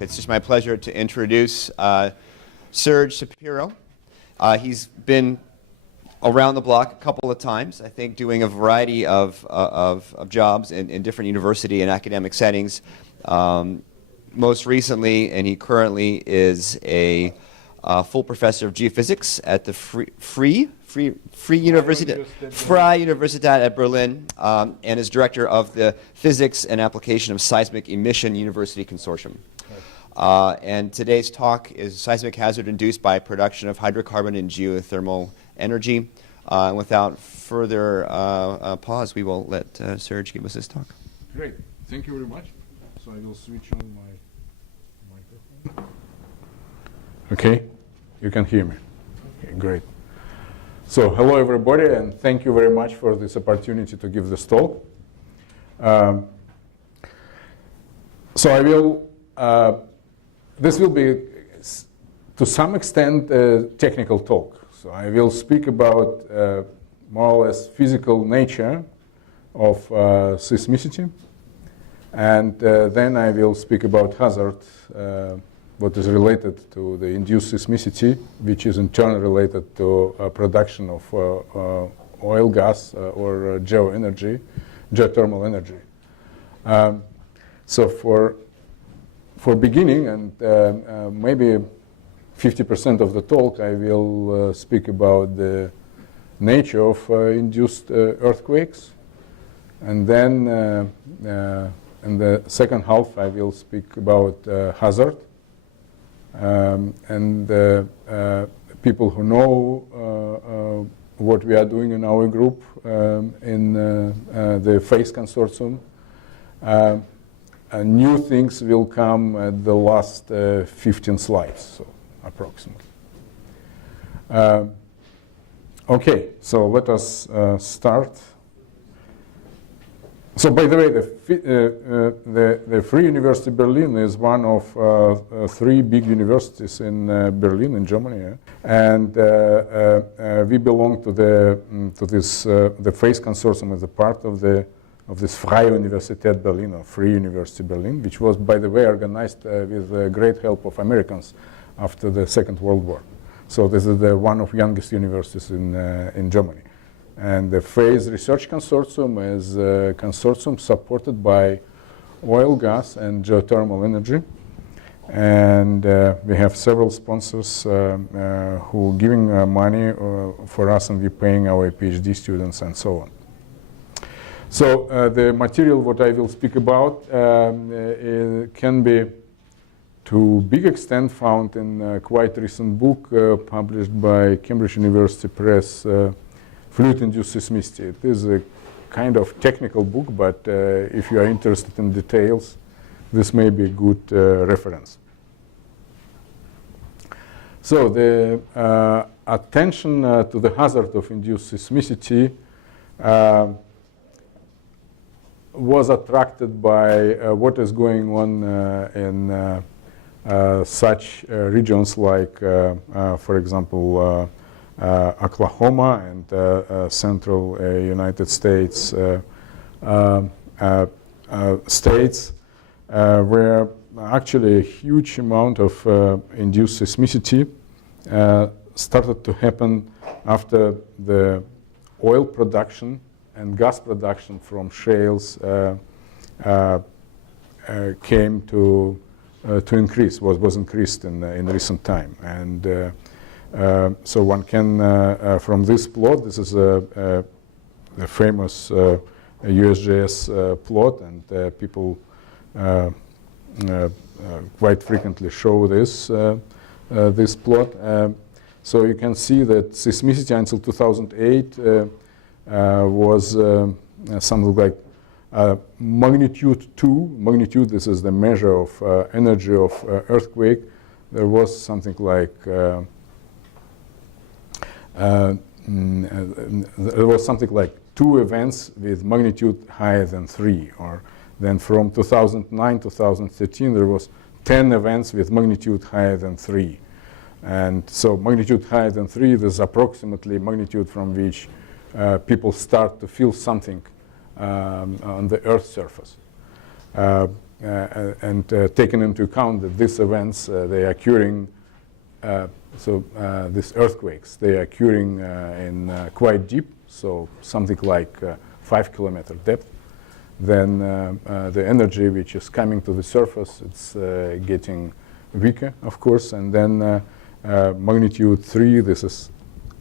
It's just my pleasure to introduce Serge Shapiro. He's been around the block a couple of times, I think, doing a variety of jobs in different university and academic settings. Most recently, and he currently is a full professor of geophysics at the Freie Universität at Berlin, and is director of the Physics and Application of Seismic Emission University Consortium. And today's talk is seismic hazard induced by production of hydrocarbon and geothermal energy. Without further pause, we will let Serge give us this talk. Great. Thank you very much. So I will switch on my microphone. Okay, you can hear me. Okay, great. So hello everybody, and thank you very much for this opportunity to give this talk. So I will, this will be to some extent a technical talk. So I will speak about more or less physical nature of seismicity, and then I will speak about hazard, what is related to the induced seismicity, which is in turn related to production of oil, gas, or geothermal energy. So for beginning, and maybe 50% of the talk, I will speak about the nature of induced earthquakes, and then in the second half I will speak about hazard. And people who know what we are doing in our group in the FACE consortium, new things will come at the last 15 slides, so approximately. Okay, so let us start. So, by the way, the Freie University Berlin is one of three big universities in Berlin, in Germany, and we belong to the FACE consortium as a part of this Freie Universität Berlin, or Free University Berlin, which was, by the way, organized with great help of Americans after the Second World War. So this is one of the youngest universities in Germany. And the FACE Research Consortium is a consortium supported by oil, gas, and geothermal energy. And we have several sponsors who are giving money for us, and we're paying our PhD students and so on. So the material what I will speak about can be to big extent found in a quite recent book published by Cambridge University Press, Fluid-induced seismicity. It is a kind of technical book, but if you are interested in details, this may be a good reference. So the attention to the hazard of induced seismicity was attracted by what is going on in such regions like, for example, Oklahoma and central United States where actually a huge amount of induced seismicity started to happen after the oil production and gas production from shales came to increase, was increased in recent time. And so one can, from this plot, this is a famous USGS plot, and people quite frequently show this plot. So you can see that seismicity until 2008 was something like magnitude 2. Magnitude, this is the measure of energy of earthquake. There was something like there was something like 2 events with magnitude higher than 3, or then from 2009 to 2013 there was 10 events with magnitude higher than 3. And so magnitude higher than 3 is approximately magnitude from which people start to feel something on the Earth's surface. taken into account that these events, they are occurring, these earthquakes, they are occurring in quite deep, so something like 5-kilometer depth, then the energy which is coming to the surface, it's getting weaker, of course, and then magnitude 3, this is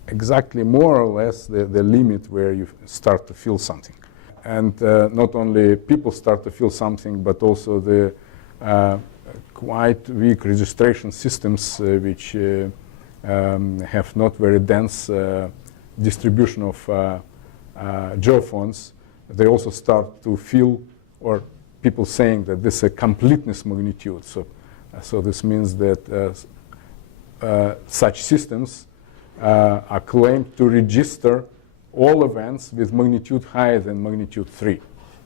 exactly more or less the limit where you start to feel something. And not only people start to feel something, but also the quite weak registration systems which have not very dense distribution of geophones, they also start to feel, or people saying that this is a completeness magnitude. So this means that such systems are claimed to register all events with magnitude higher than magnitude 3.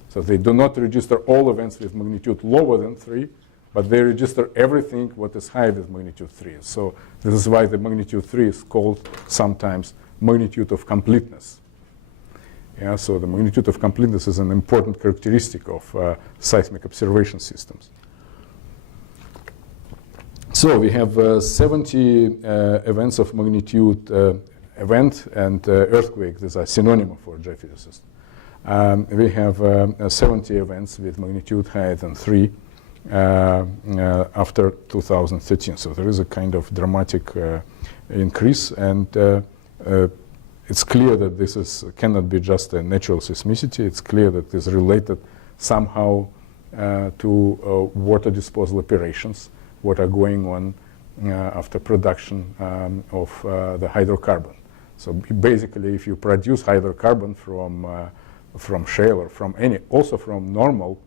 So they do not register all events with magnitude lower than 3, but they register everything what is higher than magnitude 3. So this is why the magnitude 3 is called sometimes magnitude of completeness. Yeah, so the magnitude of completeness is an important characteristic of seismic observation systems. So we have 70 events of magnitude event and earthquake. These are synonyms for geophysicists. We have 70 events with magnitude higher than 3 after 2013. So there is a kind of dramatic increase, and it's clear that this cannot be just a natural seismicity. It's clear that it's related somehow to water disposal operations, what are going on after production of the hydrocarbon. So basically, if you produce hydrocarbon from shale or from also from normal,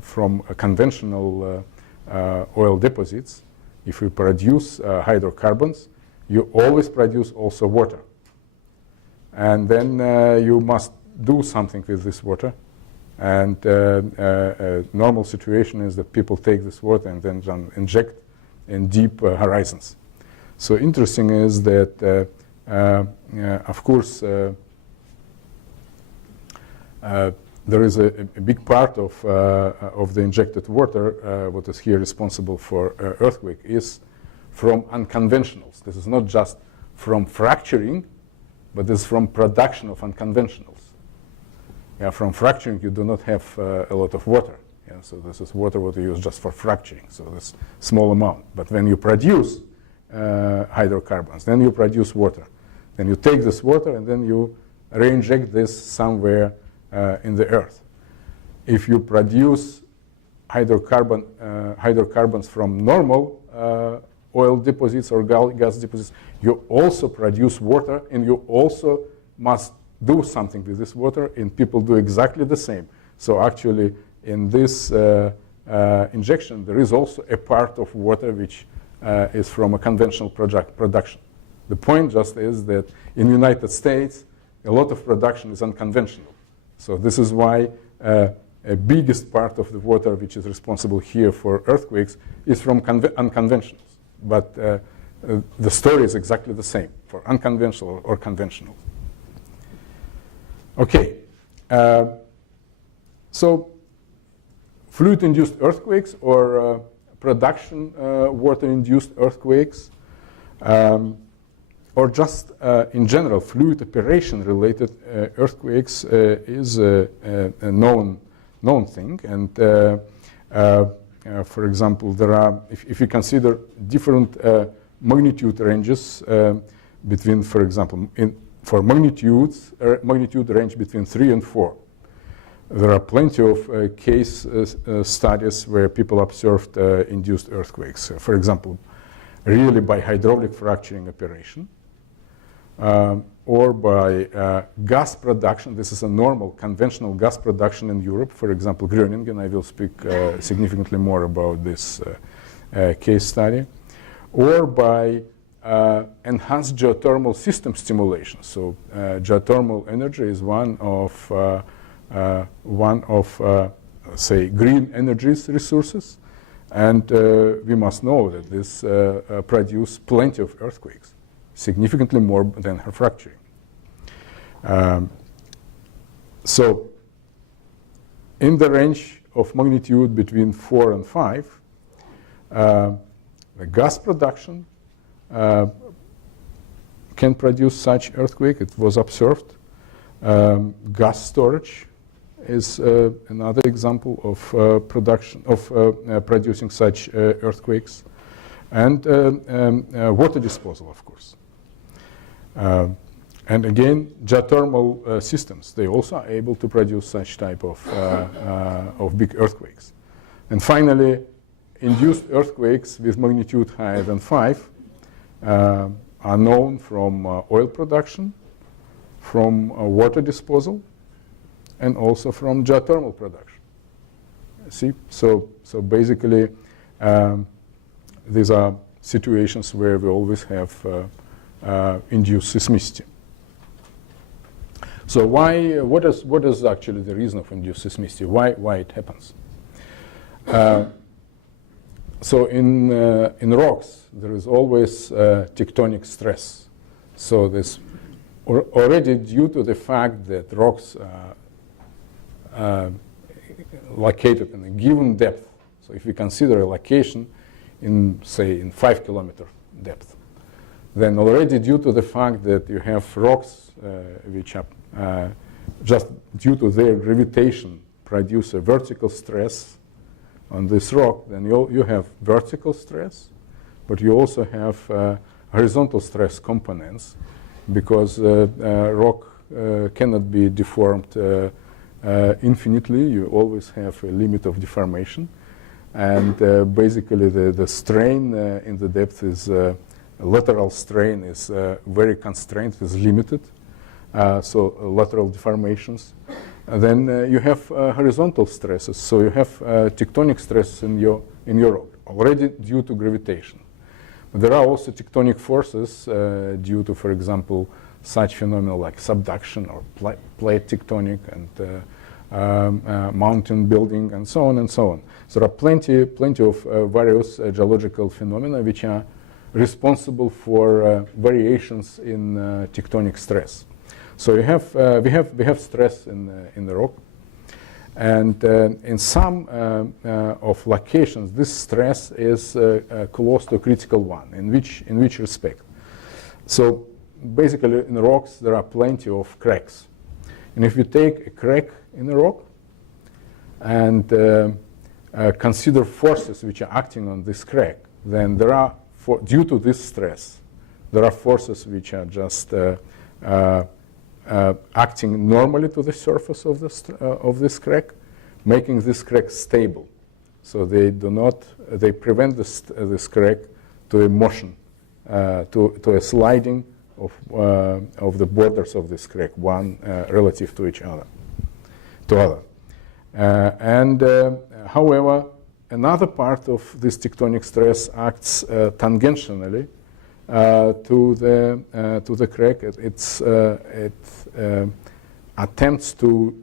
from conventional oil deposits, if you produce hydrocarbons, you always produce also water. And then you must do something with this water. And a normal situation is that people take this water and then inject in deep horizons. So interesting is that, of course, there is a big part of the injected water, what is here responsible for earthquake, is from unconventionals. This is not just from fracturing, but this is from production of unconventionals. Yeah, from fracturing, you do not have a lot of water. Yeah, so this is water what you use just for fracturing, so this small amount. But when you produce hydrocarbons, then you produce water. Then you take this water and then you reinject this somewhere in the earth. If you produce hydrocarbons from normal oil deposits or gas deposits, you also produce water, and you also must do something with this water, and people do exactly the same. So actually, in this injection, there is also a part of water which is from a conventional production. The point just is that in the United States, a lot of production is unconventional. So this is why a biggest part of the water which is responsible here for earthquakes is from unconventionals. But the story is exactly the same for unconventional or conventional. Okay, so fluid-induced earthquakes or production water-induced earthquakes, or just in general fluid operation-related earthquakes is a known thing. And for example, there are, if you consider different magnitude ranges between, for example, for magnitude range between 3 and 4. There are plenty of case studies where people observed induced earthquakes. For example, really by hydraulic fracturing operation or by gas production. This is a normal conventional gas production in Europe. For example, Groningen. I will speak significantly more about this case study. Or by enhanced geothermal system stimulation. So geothermal energy is one of say green energies resources, and we must know that this produces plenty of earthquakes, significantly more than her fracturing. in the range of magnitude between 4 and 5, the gas production can produce such earthquake. It was observed. Gas storage is another example of producing such earthquakes, and water disposal, of course. And again, geothermal systems, they also are able to produce such type of big earthquakes. And finally, induced earthquakes with magnitude higher than 5 are known from oil production, from water disposal, and also from geothermal production. See, so basically, these are situations where we always have induced seismicity. So what is actually the reason of induced seismicity? Why it happens? So in rocks, there is always tectonic stress. So this already due to the fact that rocks are located in a given depth. So if we consider a location in, say, in 5-kilometer depth, then already due to the fact that you have rocks which are just due to their gravitation produce a vertical stress on this rock, then you have vertical stress, but you also have horizontal stress components, because rock cannot be deformed infinitely. You always have a limit of deformation. And basically the strain in the depth is, lateral strain is very constrained, is limited. So lateral deformations. And then you have horizontal stresses. So you have tectonic stresses in your rock, already due to gravitation. But there are also tectonic forces due to, for example, such phenomena like subduction or plate tectonic and mountain building and so on and so on. So there are plenty of various geological phenomena which are responsible for variations in tectonic stress. So we have stress in the rock, and in some of locations this stress is close to a critical one. In which respect? So basically in rocks there are plenty of cracks, and if you take a crack in a rock and consider forces which are acting on this crack, then there are, due to this stress, there are forces which are just acting normally to the surface of this crack, making this crack stable. So they prevent this crack to a motion, to a sliding of the borders of this crack, one relative to each other, however, another part of this tectonic stress acts tangentially to the crack. It attempts to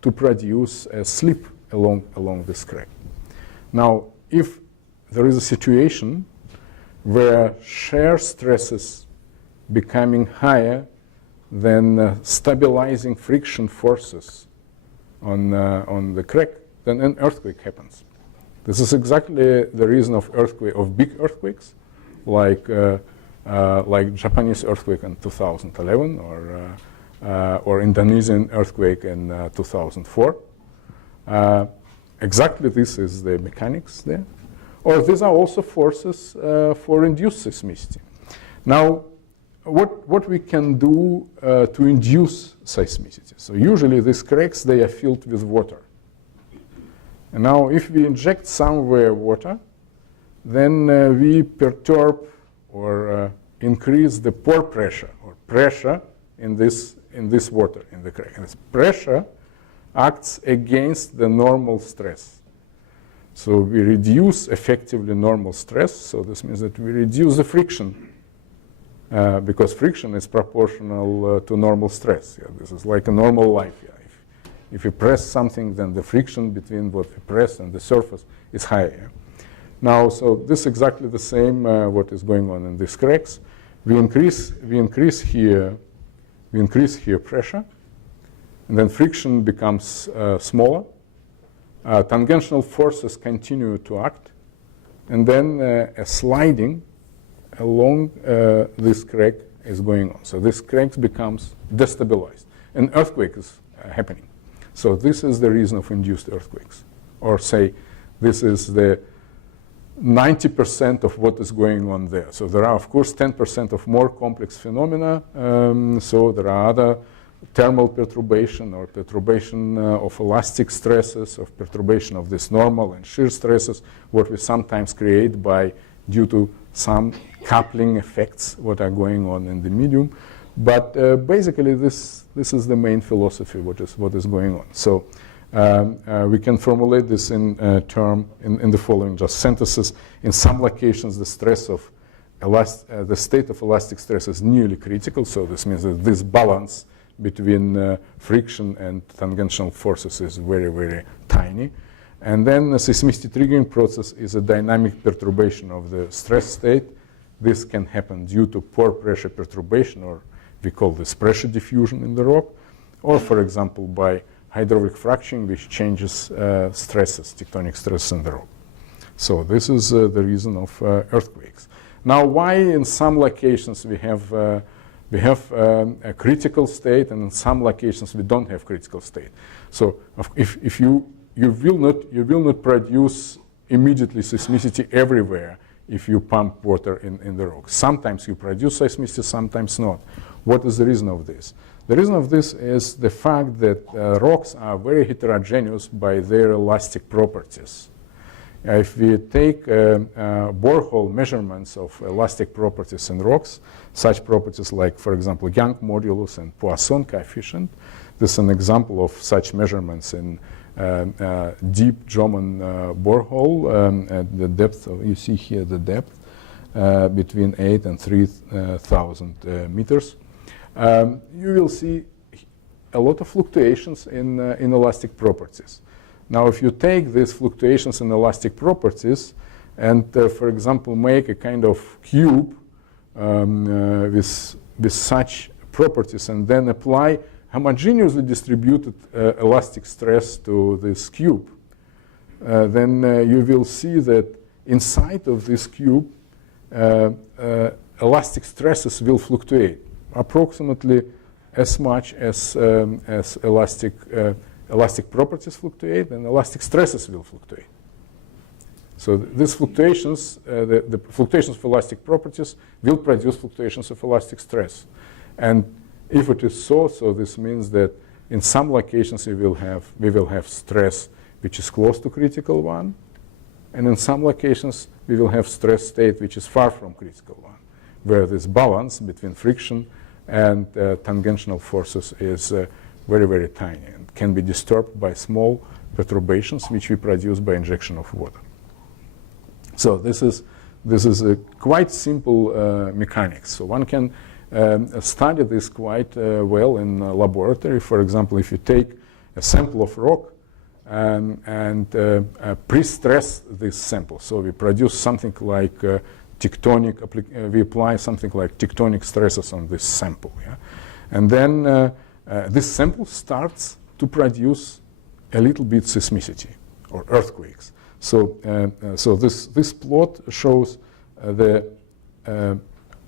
produce a slip along this crack. Now, if there is a situation where shear stresses becoming higher than stabilizing friction forces on the crack, then an earthquake happens. This is exactly the reason of big earthquakes, like Japanese earthquake in 2011 or Indonesian earthquake in 2004. Exactly this is the mechanics there. Or these are also forces for induced seismicity. Now, what we can do to induce seismicity? So usually these cracks, they are filled with water. And now if we inject somewhere water, then we perturb or increase the pore pressure or pressure in this water, in the crack. And this pressure acts against the normal stress. So we reduce effectively normal stress. So this means that we reduce the friction because friction is proportional to normal stress. Yeah, this is like a normal life. Yeah. If you press something, then the friction between what we press and the surface is higher. Now, so this is exactly the same what is going on in these cracks. We increase here pressure, and then friction becomes smaller, tangential forces continue to act, and then a sliding along this crack is going on. So this crack becomes destabilized. An earthquake is happening. So this is the reason of induced earthquakes. Or say this is the 90% of what is going on there. So there are, of course, 10% of more complex phenomena. So there are other thermal perturbation or perturbation of elastic stresses, of perturbation of this normal and shear stresses, what we sometimes create due to some coupling effects what are going on in the medium. But basically this is the main philosophy, what is going on. So we can formulate this in the following just sentences. In some locations, the state of elastic stress is nearly critical. So this means that this balance between friction and tangential forces is very, very tiny. And then the seismicity triggering process is a dynamic perturbation of the stress state. This can happen due to pore pressure perturbation, or we call this pressure diffusion in the rock, or for example by hydrofracking, which changes stresses, tectonic stresses in the rock. So this is the reason of earthquakes. Now, why in some locations we have a critical state, and in some locations we don't have critical state? So if you will not produce immediately seismicity everywhere if you pump water in the rock. Sometimes you produce seismicity, sometimes not. What is the reason of this? The reason of this is the fact that rocks are very heterogeneous by their elastic properties. If we take borehole measurements of elastic properties in rocks, such properties like, for example, Young modulus and Poisson coefficient, this is an example of such measurements in deep German borehole at the depth of, you see here the depth between 8 and 3,000 meters. You will see a lot of fluctuations in elastic properties. Now, if you take these fluctuations in elastic properties and, for example, make a kind of cube with such properties and then apply homogeneously distributed elastic stress to this cube, then you will see that inside of this cube, elastic stresses will fluctuate approximately as much as elastic properties fluctuate, and elastic stresses will fluctuate. So these fluctuations, the fluctuations of elastic properties will produce fluctuations of elastic stress. And if it is so this means that in some locations we will have stress which is close to critical one, and in some locations we will have stress state which is far from critical one, where this balance between friction and tangential forces is very, very tiny and can be disturbed by small perturbations which we produce by injection of water. So this is a quite simple mechanics. So one can study this quite well in a laboratory. For example, if you take a sample of rock and pre-stress this sample, so we produce something like we apply something like tectonic stresses on this sample, yeah? And then this sample starts to produce a little bit seismicity or earthquakes. So, this plot shows the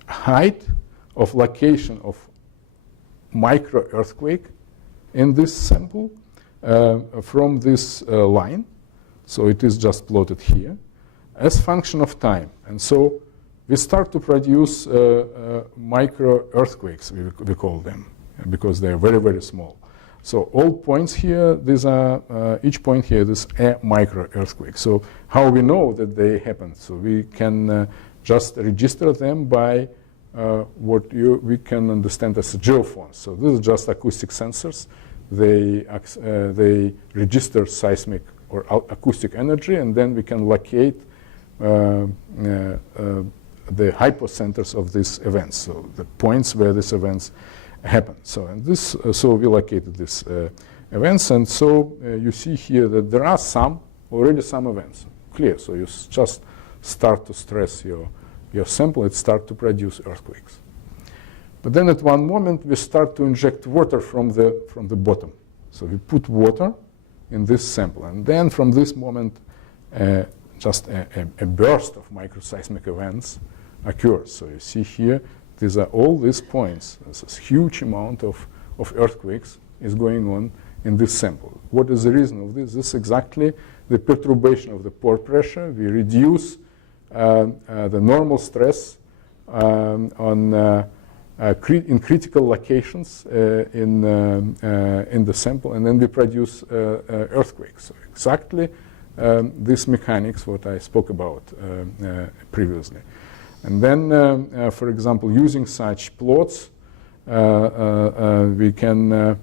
height of location of micro earthquake in this sample from this line. So it is just plotted here as function of time. And so we start to produce micro earthquakes, we call them, because they are very, very small. So all points here, these are, each point here is a micro earthquake. So how we know that they happen? So we can just register them by what we can understand as geophones. So this is just acoustic sensors. They register seismic or acoustic energy, and then we can locate the hypocenters of these events, so the points where these events happen. So and this, so we located these events, and so you see here that there are already some events clear. So you just start to stress your sample, it starts to produce earthquakes. But then at one moment we start to inject water from the bottom. So we put water in this sample. And then from this moment, just a burst of microseismic events occurs. So you see here, these are all these points. There's this huge amount of earthquakes is going on in this sample. What is the reason of this? This is exactly the perturbation of the pore pressure. We reduce the normal stress in critical locations in the sample, and then we produce earthquakes. So exactly these mechanics what I spoke about previously. And then, for example, using such plots, we can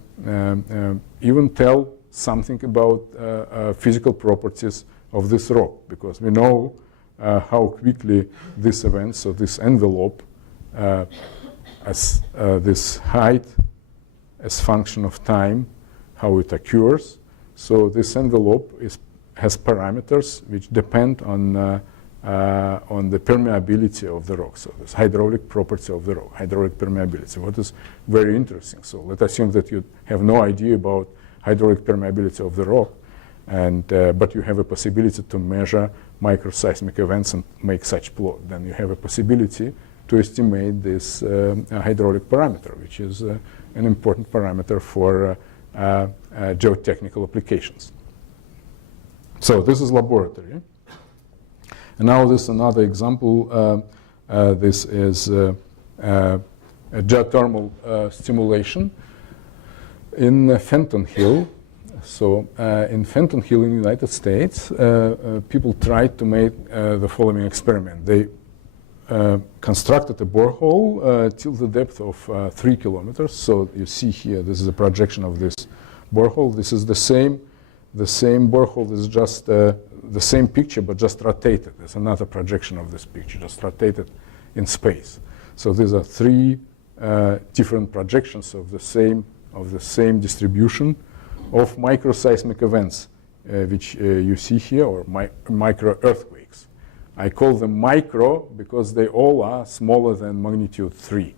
even tell something about physical properties of this rock, because we know how quickly this event, so this envelope, as this height as function of time, how it occurs. So this envelope has parameters which depend on the permeability of the rock. So this hydraulic property of the rock, hydraulic permeability, what is very interesting. So let's assume that you have no idea about hydraulic permeability of the rock, and but you have a possibility to measure microseismic events and make such plot. Then you have a possibility to estimate this hydraulic parameter, which is an important parameter for geotechnical applications. So this is laboratory. And now this is another example. This is a geothermal stimulation in Fenton Hill. So in Fenton Hill in the United States, people tried to make the following experiment. They constructed a borehole till the depth of 3 kilometers. So you see here, this is a projection of this borehole. This is the same borehole. This is just the same picture, but just rotated. There's another projection of this picture, just rotated in space. So these are 3 different projections of the same distribution of microseismic events, which you see here, or micro earthquakes. I call them micro because they all are smaller than magnitude 3.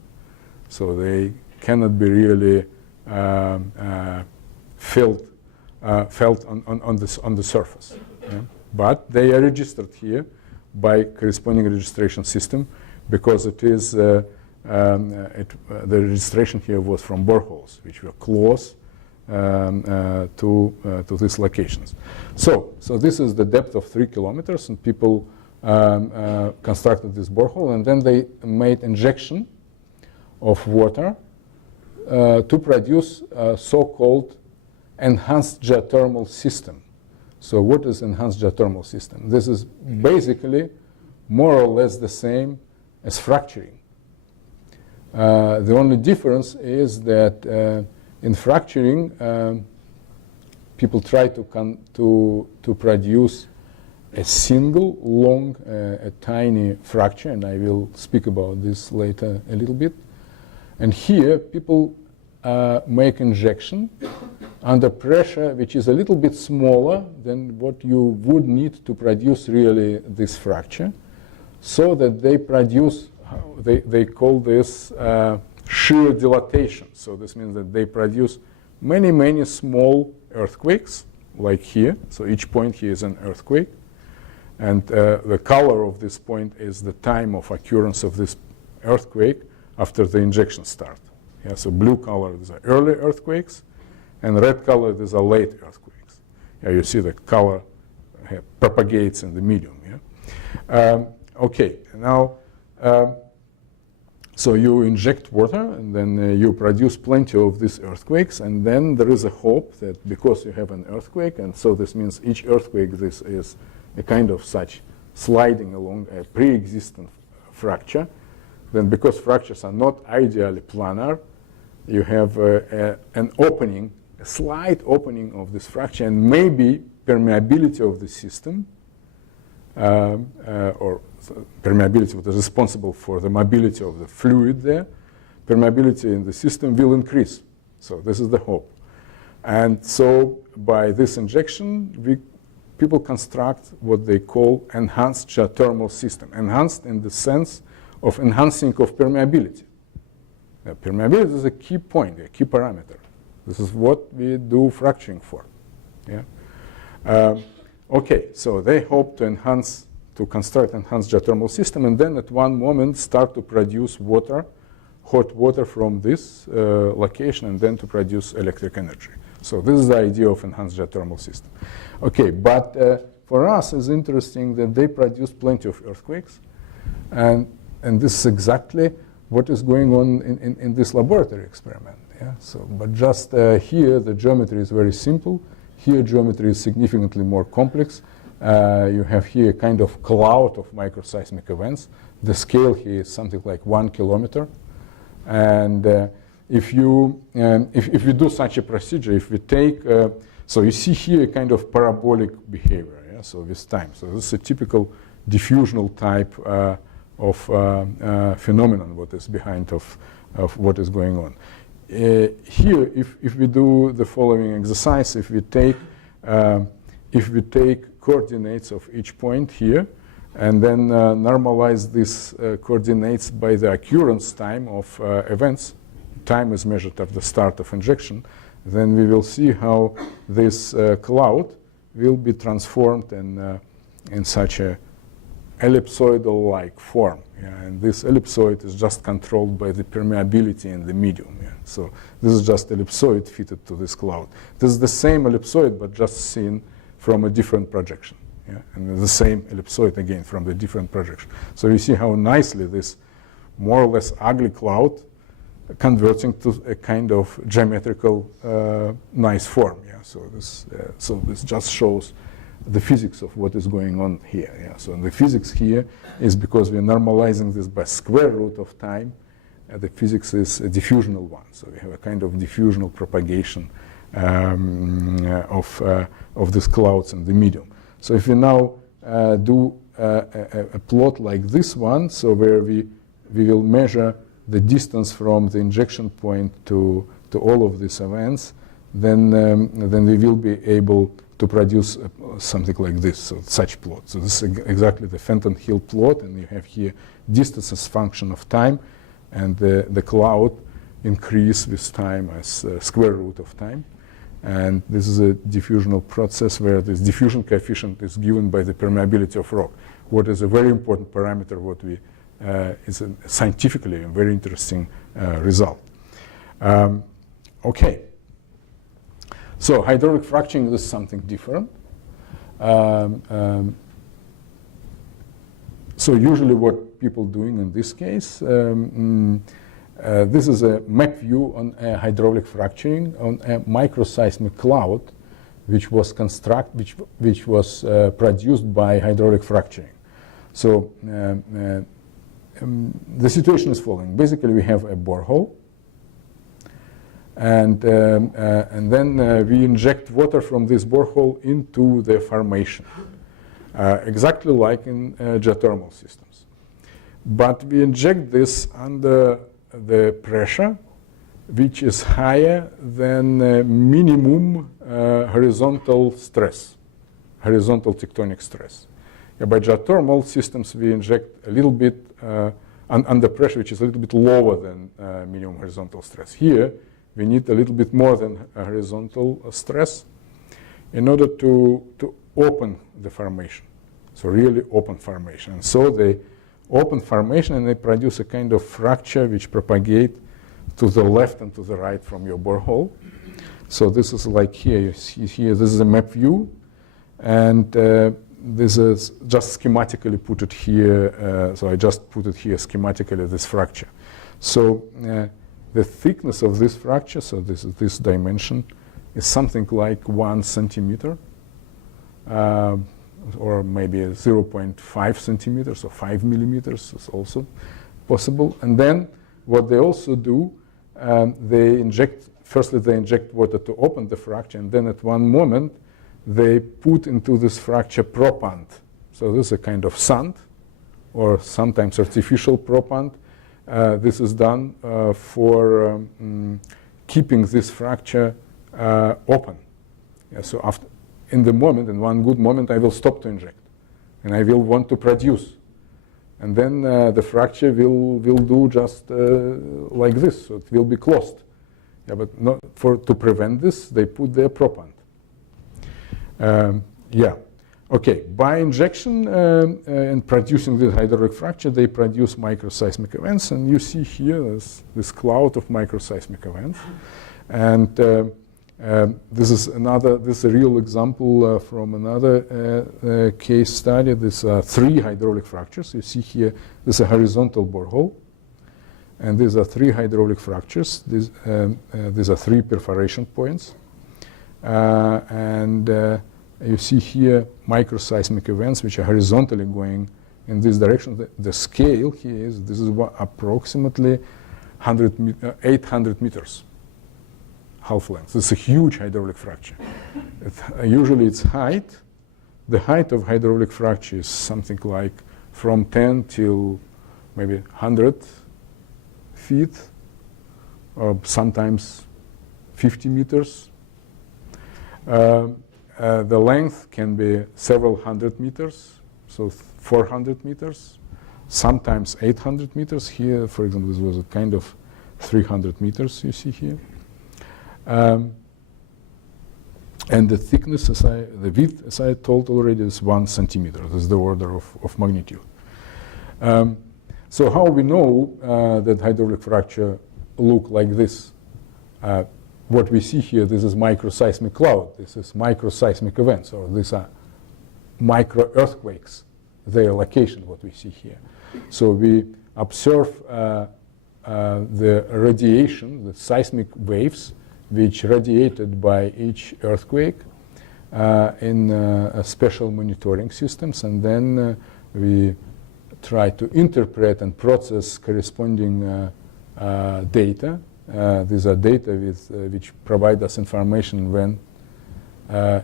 So they cannot be really felt on the surface. Yeah? But they are registered here by corresponding registration system, because it is the registration here was from boreholes, which were close to these locations. So this is the depth of 3 kilometers, and people constructed this borehole, and then they made injection of water to produce a so-called enhanced geothermal system. So what is enhanced geothermal system? This is basically more or less the same as fracturing. The only difference is that in fracturing, people try to produce a single long, a tiny fracture, and I will speak about this later a little bit. And here, people make injection under pressure which is a little bit smaller than what you would need to produce really this fracture, so that they produce, they call this shear dilatation. So this means that they produce many, many small earthquakes, like here. So each point here is an earthquake. And the color of this point is the time of occurrence of this earthquake after the injection start. Yeah, so blue color, these are early earthquakes, and red color, these are late earthquakes. Yeah, you see the color propagates in the medium. Yeah? Okay, now, so you inject water, and then you produce plenty of these earthquakes, and then there is a hope that because you have an earthquake, and so this means each earthquake, this is a kind of such sliding along a pre-existent fracture, then because fractures are not ideally planar, you have an opening, a slight opening of this fracture, and maybe permeability of the system, or permeability that is responsible for the mobility of the fluid there, permeability in the system will increase. So this is the hope. And so by this injection, people construct what they call enhanced geothermal system. Enhanced in the sense of enhancing of permeability. Now, permeability is a key point, a key parameter. This is what we do fracturing for. Yeah? Okay, so they hope to construct enhanced geothermal system, and then at one moment start to produce water, hot water from this location, and then to produce electric energy. So this is the idea of enhanced geothermal system. Okay, but for us it's interesting that they produce plenty of earthquakes, and this is exactly what is going on in this laboratory experiment. Yeah? So, but just here the geometry is very simple. Here geometry is significantly more complex. You have here a kind of cloud of microseismic events. The scale here is something like 1 kilometer. And if you do such a procedure, if we take, so you see here a kind of parabolic behavior, yeah? So with time. So this is a typical diffusional type of phenomenon, what is behind of what is going on. Here, if we do the following exercise, if we take coordinates of each point here, and then normalize these coordinates by the occurrence time of events, time is measured at the start of injection, then we will see how this cloud will be transformed in such a ellipsoidal-like form. Yeah? And this ellipsoid is just controlled by the permeability in the medium. Yeah? So this is just ellipsoid fitted to this cloud. This is the same ellipsoid, but just seen from a different projection. Yeah? And the same ellipsoid again from the different projection. So you see how nicely this more or less ugly cloud converting to a kind of geometrical nice form. Yeah? So this just shows the physics of what is going on here. Yeah? So the physics here is because we're normalizing this by square root of time. The physics is a diffusional one. So we have a kind of diffusional propagation of these clouds in the medium. So if we now do a plot like this one, so where we will measure the distance from the injection point to all of these events, then we will be able to produce something like this, so such plot. So this is exactly the Fenton Hill plot, and you have here distance as function of time, and the cloud increase with time as square root of time. And this is a diffusional process where this diffusion coefficient is given by the permeability of rock, what is a very important parameter, what we is scientifically a very interesting result. Okay. So hydraulic fracturing is something different. So usually what people doing in this case, this is a map view on hydraulic fracturing on a microseismic cloud, which was which was produced by hydraulic fracturing. So the situation is following. Basically, we have a borehole, and then we inject water from this borehole into the formation, exactly like in geothermal systems. But we inject this under the pressure, which is higher than minimum horizontal stress, horizontal tectonic stress. Yeah, by geothermal systems, we inject a little bit under pressure, which is a little bit lower than minimum horizontal stress. Here, we need a little bit more than horizontal stress in order to open the formation, so really open formation. And so they open formation and they produce a kind of fracture which propagate to the left and to the right from your borehole. So this is like here, you see here, this is a map view, and this is just schematically put it here, so I just put it here schematically, this fracture. So the thickness of this fracture, so this dimension, is something like 1 centimeter, or maybe 0.5 centimeters or 5 millimeters is also possible. And then what they also do, firstly they inject water to open the fracture, and then at one moment they put into this fracture propant. So this is a kind of sand, or sometimes artificial propant. This is done for keeping this fracture open. Yeah, so in one good moment, I will stop to inject, and I will want to produce. And then the fracture will do just like this, so it will be closed. Yeah, but to prevent this, they put the propant. Yeah. Okay. By injection and producing the hydraulic fracture, they produce microseismic events, and you see here this cloud of microseismic events. And this is a real example from another case study. These are 3 hydraulic fractures. You see here, this is a horizontal borehole. And these are 3 hydraulic fractures. These are 3 perforation points. You see here microseismic events which are horizontally going in this direction. The scale here this is approximately 800 meters half length. It's a huge hydraulic fracture. Usually its height, the height of hydraulic fracture is something like from 10 till maybe 100 feet, or sometimes 50 meters. The length can be several hundred meters, so 400 meters, sometimes 800 meters. Here, for example, this was a kind of 300 meters you see here. And the thickness, the width, as I told already, is 1 centimeter. This is the order of magnitude. So how we know that hydraulic fracture look like this? What we see here, this is microseismic cloud. This is microseismic events, or these are micro-earthquakes, their location, what we see here. So we observe the radiation, the seismic waves, which radiated by each earthquake in special monitoring systems, and then we try to interpret and process corresponding data. These are data which provide us information when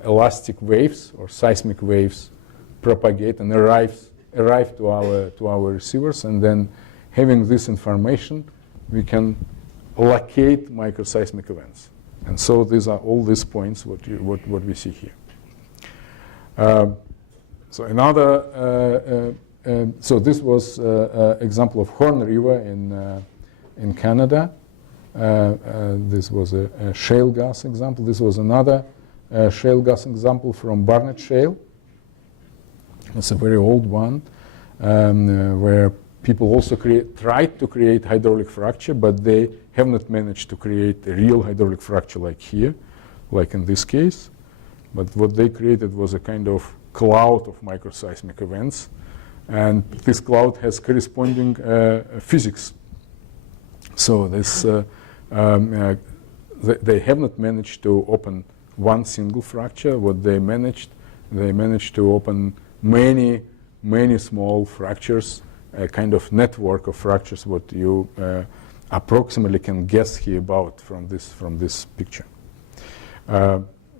elastic waves or seismic waves propagate and arrive to our receivers, and then having this information, we can locate microseismic events. And so these are all these points what we see here. So another so this was example of Horn River in Canada. This was a shale gas example. This was another shale gas example from Barnett Shale. It's a very old one, where people also tried to create hydraulic fracture, but they have not managed to create a real hydraulic fracture like here, like in this case. But what they created was a kind of cloud of microseismic events, and this cloud has corresponding physics. So this they have not managed to open one single fracture. What they managed to open many small fractures, a kind of network of fractures, what you approximately can guess here about from this picture.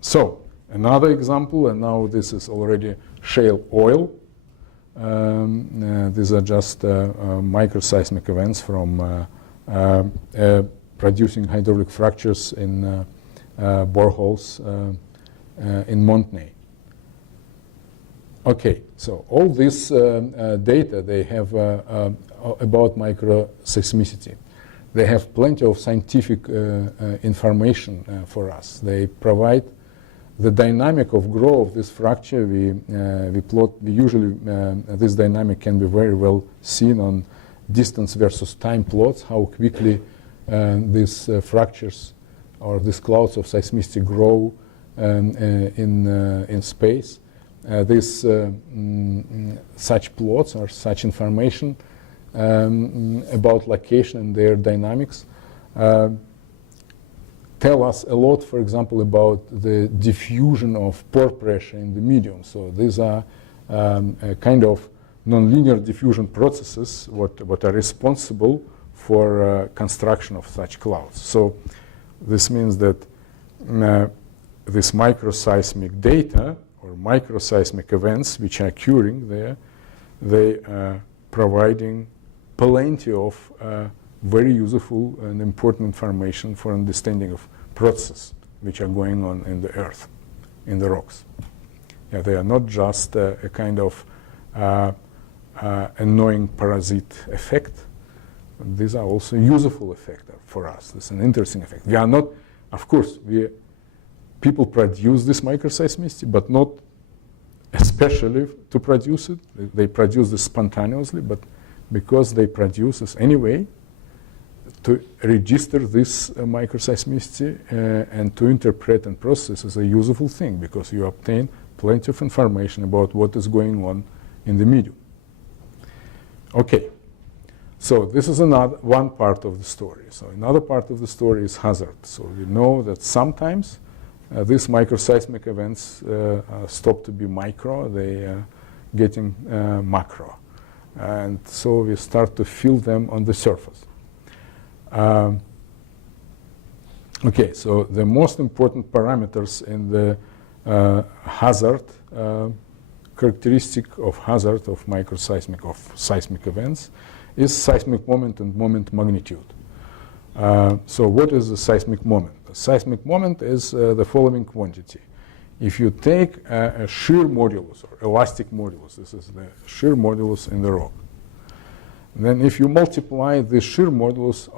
So another example, and now this is already shale oil. These are just microseismic events from producing hydraulic fractures in boreholes in Montney. Okay, so all this data they have about microseismicity. They have plenty of scientific information for us. They provide the dynamic of growth of this fracture. We plot. Usually this dynamic can be very well seen on distance versus time plots. How quickly these fractures or these clouds of seismicity grow in space. Such plots or such information about location and their dynamics tell us a lot, for example, about the diffusion of pore pressure in the medium. So these are a kind of nonlinear diffusion processes what are responsible for construction of such clouds. So this means that this microseismic data or microseismic events which are occurring there, they are providing plenty of very useful and important information for understanding of processes which are going on in the earth, in the rocks. Yeah, they are not just a kind of annoying parasite effect. These are also useful effects for us. It's an interesting effect. We are not, of course, people produce this microseismicity, but not specially to produce it. They produce this spontaneously, but because they produce this anyway, to register this microseismicity and to interpret and process is a useful thing, because you obtain plenty of information about what is going on in the medium. Okay, so this is one part of the story. So another part of the story is hazard. So we know that sometimes these microseismic events stop to be micro, they are getting macro. And so we start to feel them on the surface. Okay, so the most important parameters in the hazard, characteristic of hazard of microseismic, of seismic events, is seismic moment and moment magnitude. So what is the seismic moment? The seismic moment is the following quantity. If you take a shear modulus or elastic modulus, this is the shear modulus in the rock, then if you multiply the shear modulus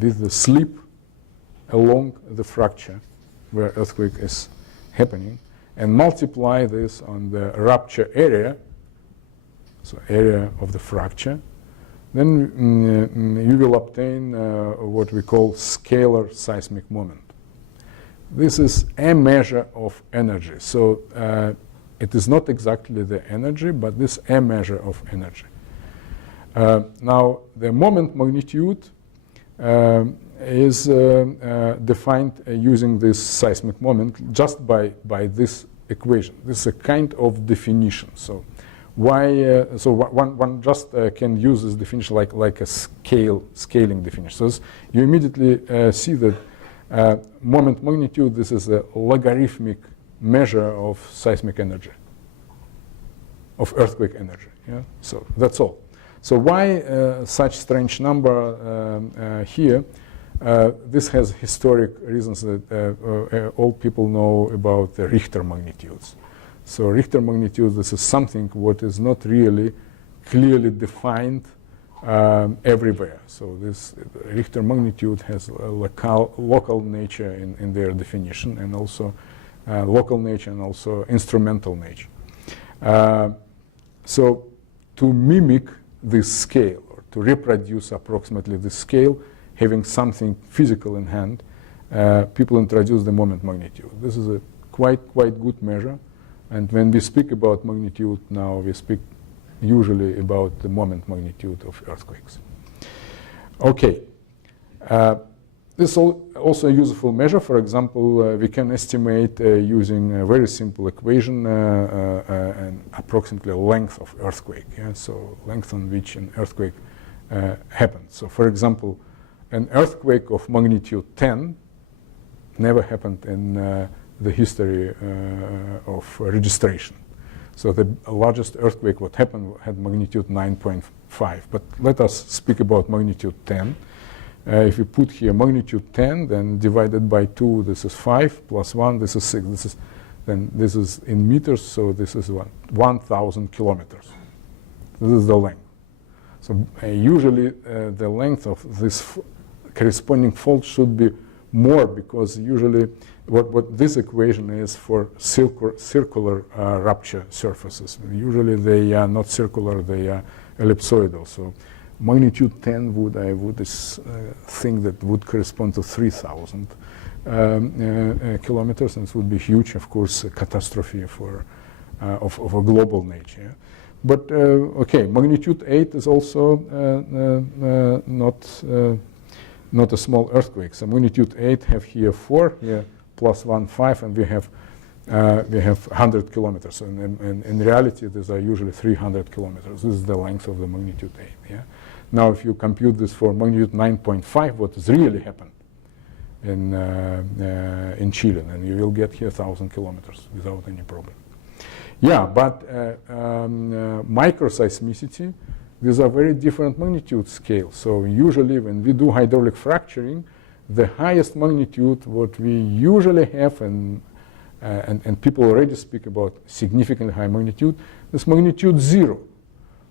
with the slip along the fracture where earthquake is happening, and multiply this on the rupture area, so area of the fracture, then you will obtain what we call scalar seismic moment. This is a measure of energy. So it is not exactly the energy, but this a measure of energy. Now, the moment magnitude is defined using this seismic moment just by this equation. This is a kind of definition. So why? So one just can use this definition like a scaling definition. So you immediately see that moment magnitude, this is a logarithmic measure of seismic energy, of earthquake energy. Yeah. So that's all. So why such strange number here? This has historic reasons that all people know about the Richter magnitudes. So Richter magnitude, this is something what is not really clearly defined everywhere. So this Richter magnitude has a local nature in their definition, and also local nature and also instrumental nature. So to mimic this scale, or to reproduce approximately this scale, having something physical in hand, people introduce the moment magnitude. This is a quite good measure, and when we speak about magnitude now, we speak usually about the moment magnitude of earthquakes. Okay, this is also a useful measure. For example, we can estimate using a very simple equation an approximately length of earthquake. Yeah? So length on which an earthquake happens. So for example, an earthquake of magnitude 10 never happened in the history of registration. So the largest earthquake what happened had magnitude 9.5. But let us speak about magnitude 10. If you put here magnitude 10, then divided by 2, this is 5, plus 1, this is 6. This is in meters, so this is 1,000 kilometers. This is the length. So usually the length of this corresponding fault should be more, because usually what this equation is for circular rupture surfaces. Usually they are not circular, they are ellipsoidal. So magnitude 10 I would think that would correspond to 3,000 kilometers, and it would be huge, of course, a catastrophe of a global nature. But okay, magnitude 8 is also not a small earthquake. So magnitude 8 have here 4, here plus 1, 5, and we have 100 kilometers. And in reality, these are usually 300 kilometers. This is the length of the magnitude 8. Yeah. Now, if you compute this for magnitude 9.5, what has really happened in Chile, and you will get here 1,000 kilometers without any problem. Yeah, but microseismicity, these are very different magnitude scales. So usually when we do hydraulic fracturing, the highest magnitude what we usually have, and people already speak about significantly high magnitude, is magnitude 0.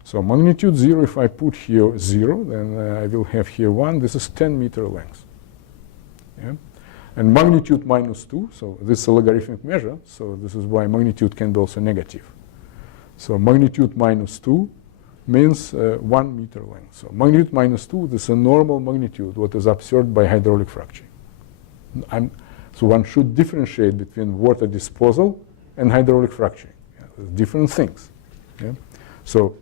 So magnitude 0, if I put here 0, then I will have here 1. This is 10-meter length. Yeah? And magnitude minus 2, so this is a logarithmic measure, so this is why magnitude can be also negative. So magnitude minus 2 means 1 meter length. So magnitude minus 2, this is a normal magnitude, what is observed by hydraulic fracturing. So one should differentiate between water disposal and hydraulic fracturing. Yeah, different things. Yeah? So,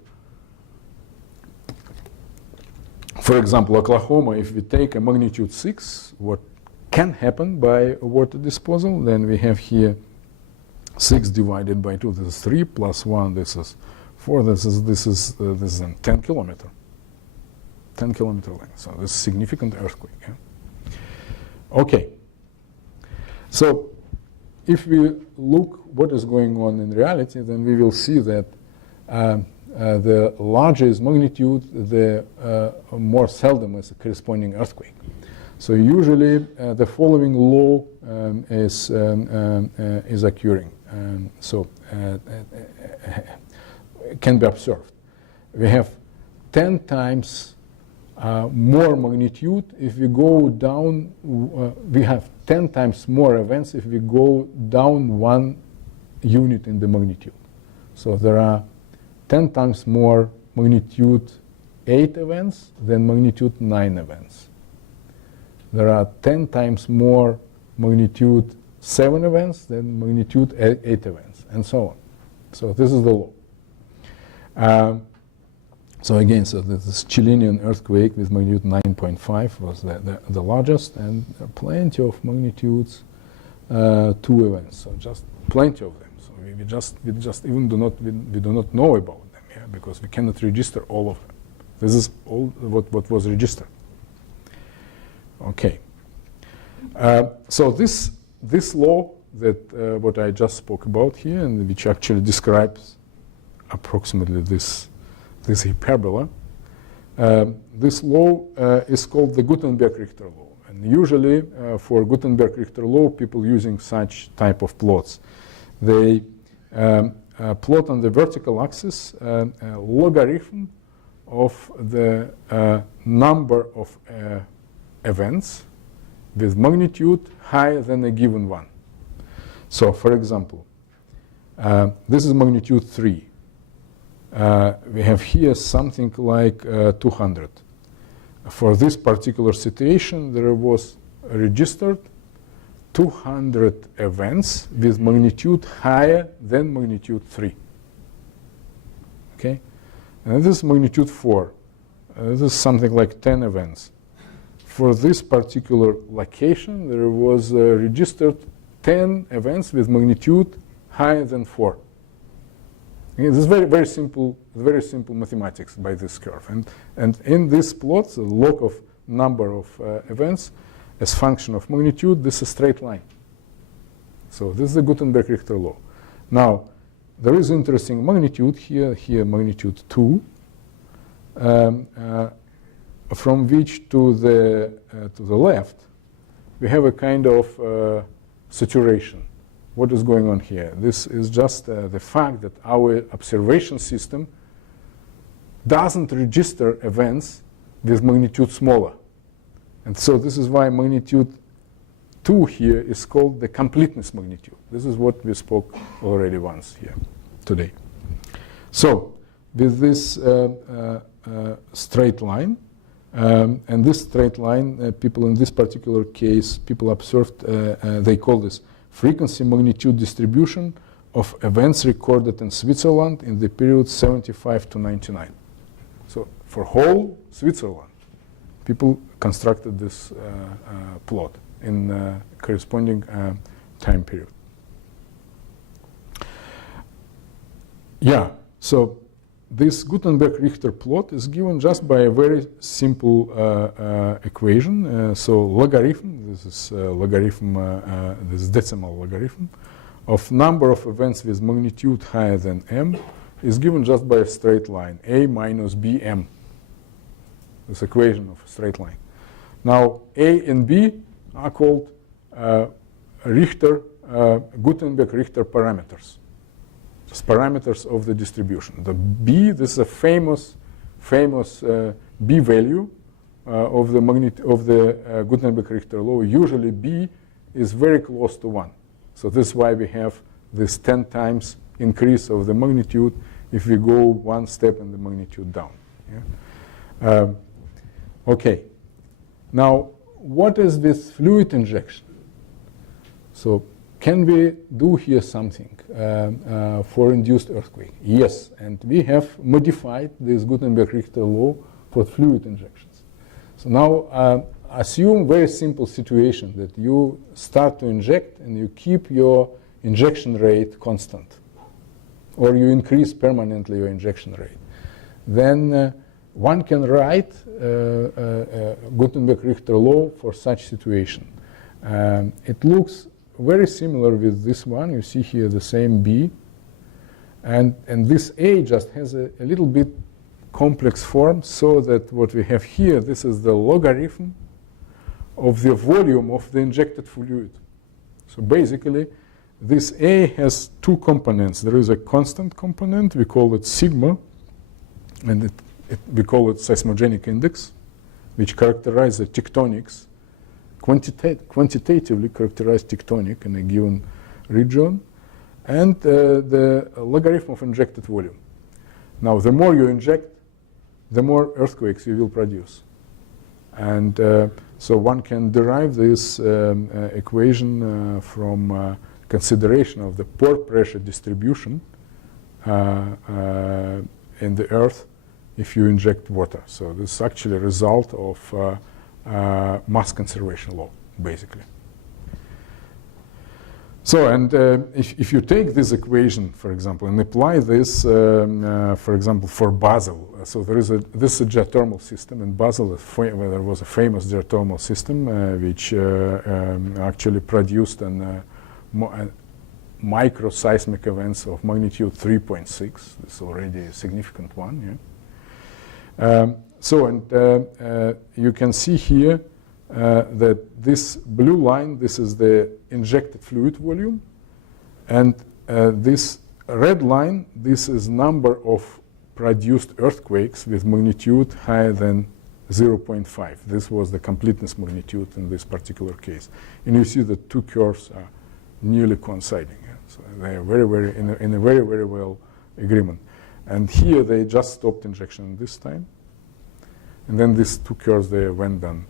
for example, Oklahoma, if we take a magnitude 6, what can happen by water disposal, then we have here 6 divided by 2, this is 3, plus 1, this is 4, this is 10 kilometer. 10 kilometer length. So this is significant earthquake. Yeah? Okay. So if we look what is going on in reality, then we will see that the larger is magnitude, the more seldom is a corresponding earthquake. So usually the following law is occurring. So can be observed. We have 10 times more magnitude if we go down. We have 10 times more events if we go down 1 unit in the magnitude. So there are 10 times more magnitude 8 events than magnitude 9 events. There are 10 times more magnitude 7 events than magnitude 8 events, and so on. So this is the law. So again, so this Chilean earthquake with magnitude 9.5 was the largest, and plenty of magnitudes 2 events. So just plenty of them. So we just even do not know about them, yeah, because we cannot register all of them. This is all what was registered. Okay. So this law that what I just spoke about here, and which actually describes approximately this hyperbola, this law is called the Gutenberg Richter law. And usually for Gutenberg Richter law, people using such type of plots, they plot on the vertical axis a logarithm of the number of events with magnitude higher than a given one. So for example, this is magnitude 3. We have here something like 200. For this particular situation, there was registered 200 events with magnitude higher than magnitude 3. Okay? And this is magnitude 4. This is something like 10 events. For this particular location, there was registered 10 events with magnitude higher than 4. Okay, this is very simple mathematics by this curve. And in this plot, the log of number of events as function of magnitude, this is a straight line. So this is the Gutenberg Richter law. Now, there is interesting magnitude here magnitude 2, from which to the left, we have a kind of saturation. What is going on here? This is just the fact that our observation system doesn't register events with magnitude smaller. And so this is why magnitude 2 here is called the completeness magnitude. This is what we spoke already once here today. So with this straight line, and this straight line, people in this particular case, people observed, they call this frequency magnitude distribution of events recorded in Switzerland in the period 75 to 99. So for whole Switzerland, people constructed this plot in corresponding time period. Yeah, so this Gutenberg Richter plot is given just by a very simple equation. So logarithm, this is logarithm, this is decimal logarithm of number of events with magnitude higher than m is given just by a straight line, a minus bm. This equation of a straight line. Now a and b are called Gutenberg Richter parameters. Parameters of the distribution. The B, this is a famous B value of the Gutenberg Richter law. Usually B is very close to 1. So this is why we have this 10 times increase of the magnitude if we go one step in the magnitude down. Yeah? Okay. Now, what is this fluid injection? So can we do here something for induced earthquake? Yes, and we have modified this Gutenberg Richter law for fluid injections. So now assume very simple situation that you start to inject and you keep your injection rate constant, or you increase permanently your injection rate. Then one can write Gutenberg Richter law for such situation. It looks very similar with this one. You see here the same B, and this A just has a little bit complex form, so that what we have here, this is the logarithm of the volume of the injected fluid. So basically, this A has two components. There is a constant component, we call it sigma, and we call it seismogenic index, which characterizes the tectonics, quantitatively characterize tectonic in a given region, and the logarithm of injected volume. Now, the more you inject, the more earthquakes you will produce. And so one can derive this equation from consideration of the pore pressure distribution in the earth if you inject water. So this is actually a result of mass conservation law, basically. So, and if you take this equation, for example, and apply this, for example, for Basel. So this is a geothermal system in Basel. Where there was a famous geothermal system which actually produced microseismic events of magnitude 3.6. This is already a significant one. Yeah? You can see here that this blue line, this is the injected fluid volume, and this red line, this is number of produced earthquakes with magnitude higher than 0.5. This was the completeness magnitude in this particular case. And you see the two curves are nearly coinciding. Yeah? So they are in a very well agreement. And here they just stopped injection this time. And then these two curves, they went down.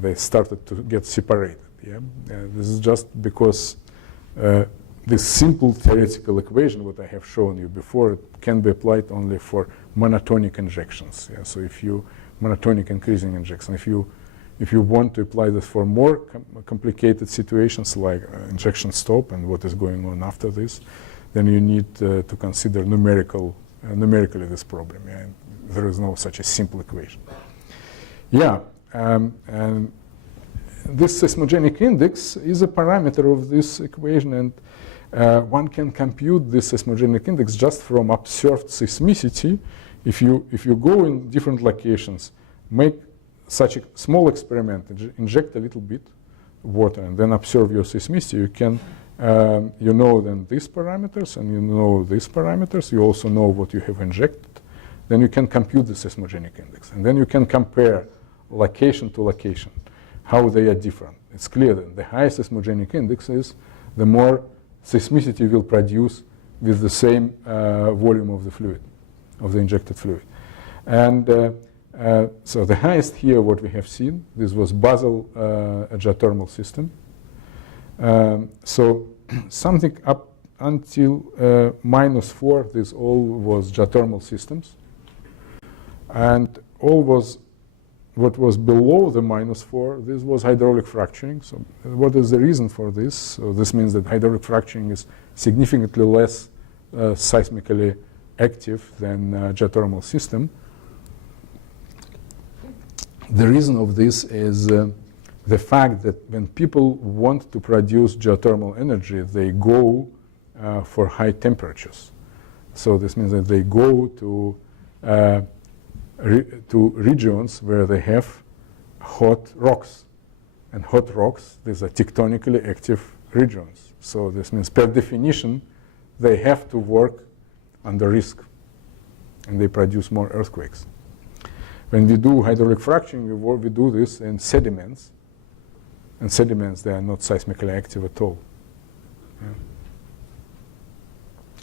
They started to get separated. Yeah? This is just because this simple theoretical equation, what I have shown you before, it can be applied only for monotonic injections. Yeah? So if you monotonic increasing injection, if you want to apply this for more complicated situations like injection stop and what is going on after this, then you need to consider numerically this problem. Yeah? There is no such a simple equation. Yeah, and this seismogenic index is a parameter of this equation, and one can compute this seismogenic index just from observed seismicity. If you go in different locations, make such a small experiment, inject a little bit of water, and then observe your seismicity, you can you know then these parameters, and you know these parameters. You also know what you have injected. Then you can compute the seismogenic index. And then you can compare location to location, how they are different. It's clear that the higher seismogenic index is, the more seismicity will produce with the same volume of the fluid, of the injected fluid. And so the highest here, what we have seen, this was Basel geothermal system. So something up until -4, this all was geothermal systems. And what was below the -4, this was hydraulic fracturing. So what is the reason for this? So this means that hydraulic fracturing is significantly less seismically active than geothermal system. The reason of this is the fact that when people want to produce geothermal energy, they go for high temperatures. So this means that they go to regions where they have hot rocks. And hot rocks, these are tectonically active regions. So this means per definition, they have to work under risk, and they produce more earthquakes. When we do hydraulic fracturing, we do this in sediments. And sediments, they are not seismically active at all. Yeah.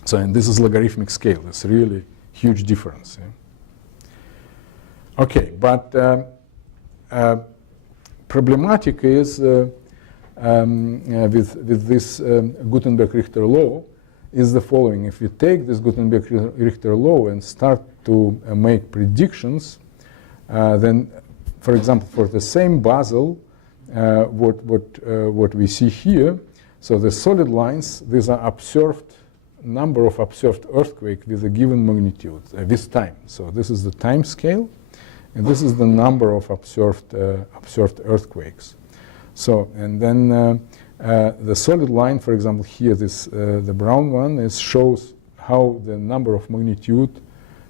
So, and this is logarithmic scale. It's really huge difference. Yeah. Okay, but problematic is with this Gutenberg Richter law is the following. If you take this Gutenberg Richter law and start to make predictions, then, for example, for the same Basel, what we see here, so the solid lines, these are observed number of observed earthquake with a given magnitude, this time. So this is the time scale, and this is the number of observed earthquakes. So, and then the solid line, for example, here, this the brown one, shows how the number of magnitude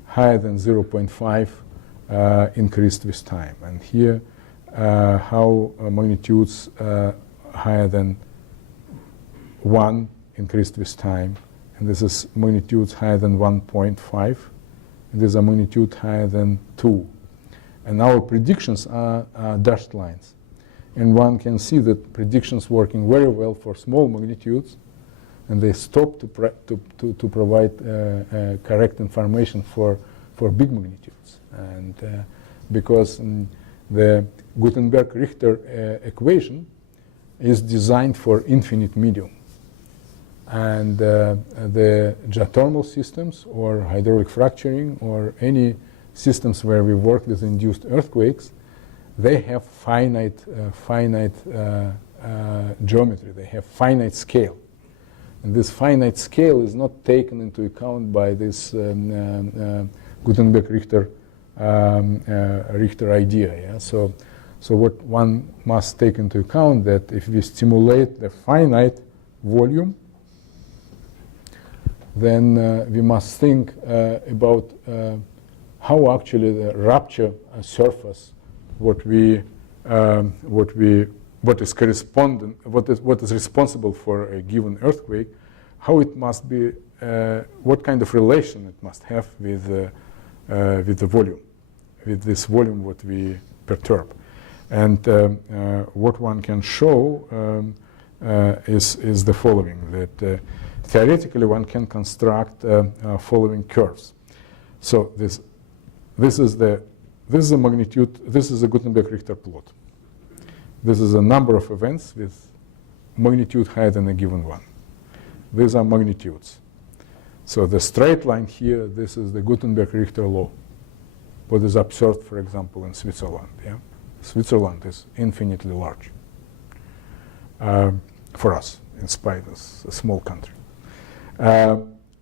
higher than 0.5 increased with time. And here, how magnitudes higher than 1 increased with time. And this is magnitudes higher than 1.5. And these are magnitude higher than 2. And our predictions are dashed lines. And one can see that predictions working very well for small magnitudes, and they stop to provide correct information for big magnitudes. And because the Gutenberg Richter equation is designed for infinite medium. And the geothermal systems or hydraulic fracturing or any systems where we work with induced earthquakes, they have finite geometry. They have finite scale. And this finite scale is not taken into account by this Gutenberg Richter idea. Yeah? So what one must take into account that if we stimulate the finite volume, then we must think about how actually the rupture surface, what is responsible for a given earthquake, how it must be, what kind of relation it must have with the volume, with this volume what we perturb. And what one can show is the following, that theoretically one can construct following curves. So this is the magnitude, this is a Gutenberg Richter plot. This is a number of events with magnitude higher than a given one. These are magnitudes. So the straight line here, this is the Gutenberg Richter law, what is observed, for example, in Switzerland. Yeah? Switzerland is infinitely large for us, in spite of a small country.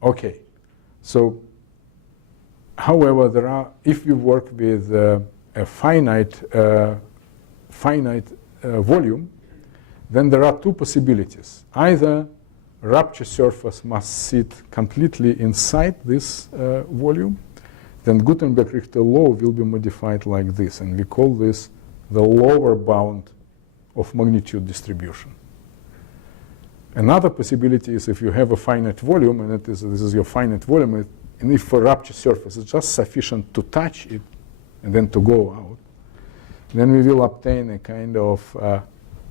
Okay, so however, there are, if we work with a finite volume, then there are two possibilities. Either rupture surface must sit completely inside this volume, then Gutenberg Richter law will be modified like this, and we call this the lower bound of magnitude distribution. Another possibility is if you have a finite volume, and this is your finite volume, and if a rupture surface is just sufficient to touch it and then to go out, then we will obtain a kind of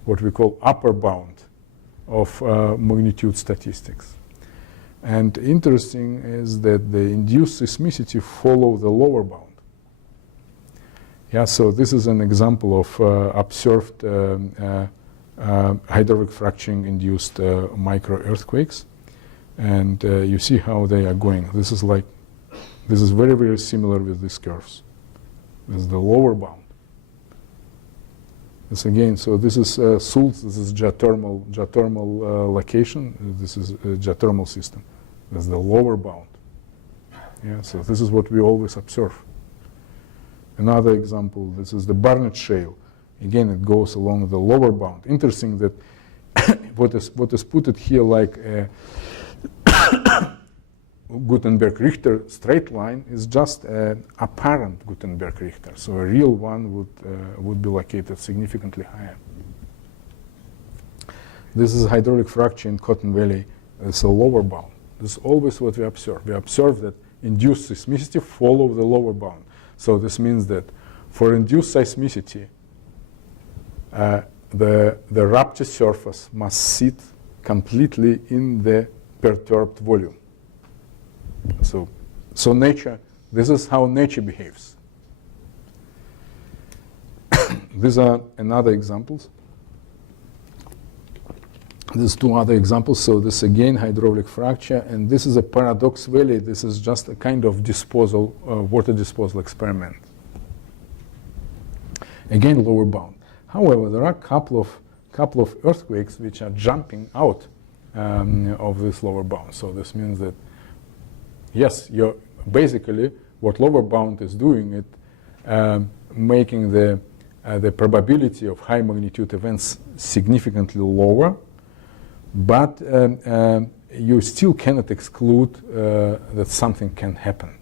what we call upper bound of magnitude statistics. And interesting is that the induced seismicity follow the lower bound. Yeah, so this is an example of observed hydraulic fracturing induced micro earthquakes. And you see how they are going. This is very, very similar with these curves. This is the lower bound. This again, so this is Sulz, this is geothermal location. This is a geothermal system. This is the lower bound. Yeah, so this is what we always observe. Another example, this is the Barnett shale. Again, it goes along the lower bound. Interesting that what is put it here like a Gutenberg Richter straight line is just an apparent Gutenberg Richter. So a real one would be located significantly higher. This is hydraulic fracture in Cotton Valley. It's a lower bound. This is always what we observe. We observe that induced seismicity follow the lower bound. So this means that for induced seismicity, the rupture surface must sit completely in the perturbed volume. So nature, this is how nature behaves. These are another examples. There's two other examples. So this again hydraulic fracture, and this is a paradox valley. This is just a kind of disposal, water disposal experiment. Again, lower bound. However, there are a couple of earthquakes which are jumping out of this lower bound. So this means that yes, you're basically what lower bound is doing, it making the probability of high magnitude events significantly lower, but you still cannot exclude that something can happen.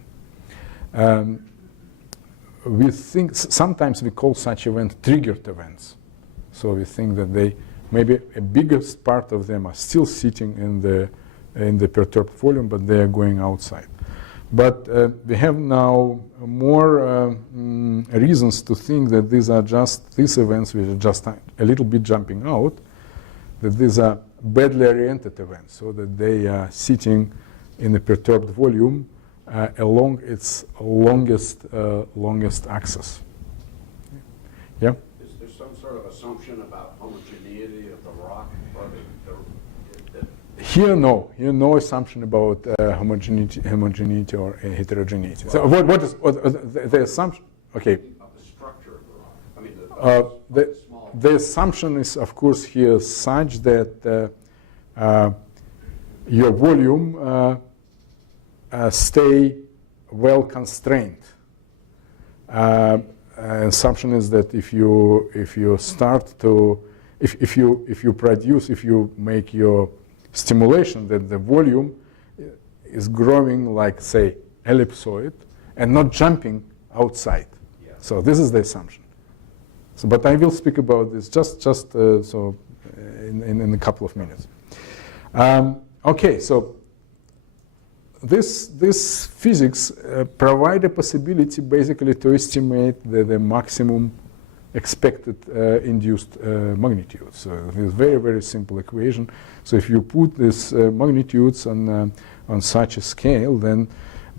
We think sometimes we call such event triggered events. So we think that they maybe a biggest part of them are still sitting in the perturbed volume, but they are going outside. But we have now more reasons to think that these are just these events which are just a little bit jumping out, that these are badly oriented events, so that they are sitting in the perturbed volume along its longest axis. Yeah? Is there some sort of assumption about homogeneity of the rock? Or Here, no assumption about homogeneity or heterogeneity. So what is the assumption? Okay. Of the structure of the rock. I mean, The assumption is, of course, here such that your volume stay well constrained. Assumption is that if you start to if you make your stimulation, that the volume is growing like, say, ellipsoid and not jumping outside. Yeah. So this is the assumption. So, but I will speak about this just in a couple of minutes. Okay, so this physics provide a possibility basically to estimate the maximum expected induced magnitude. So it's very, very simple equation. So if you put these magnitudes on such a scale, then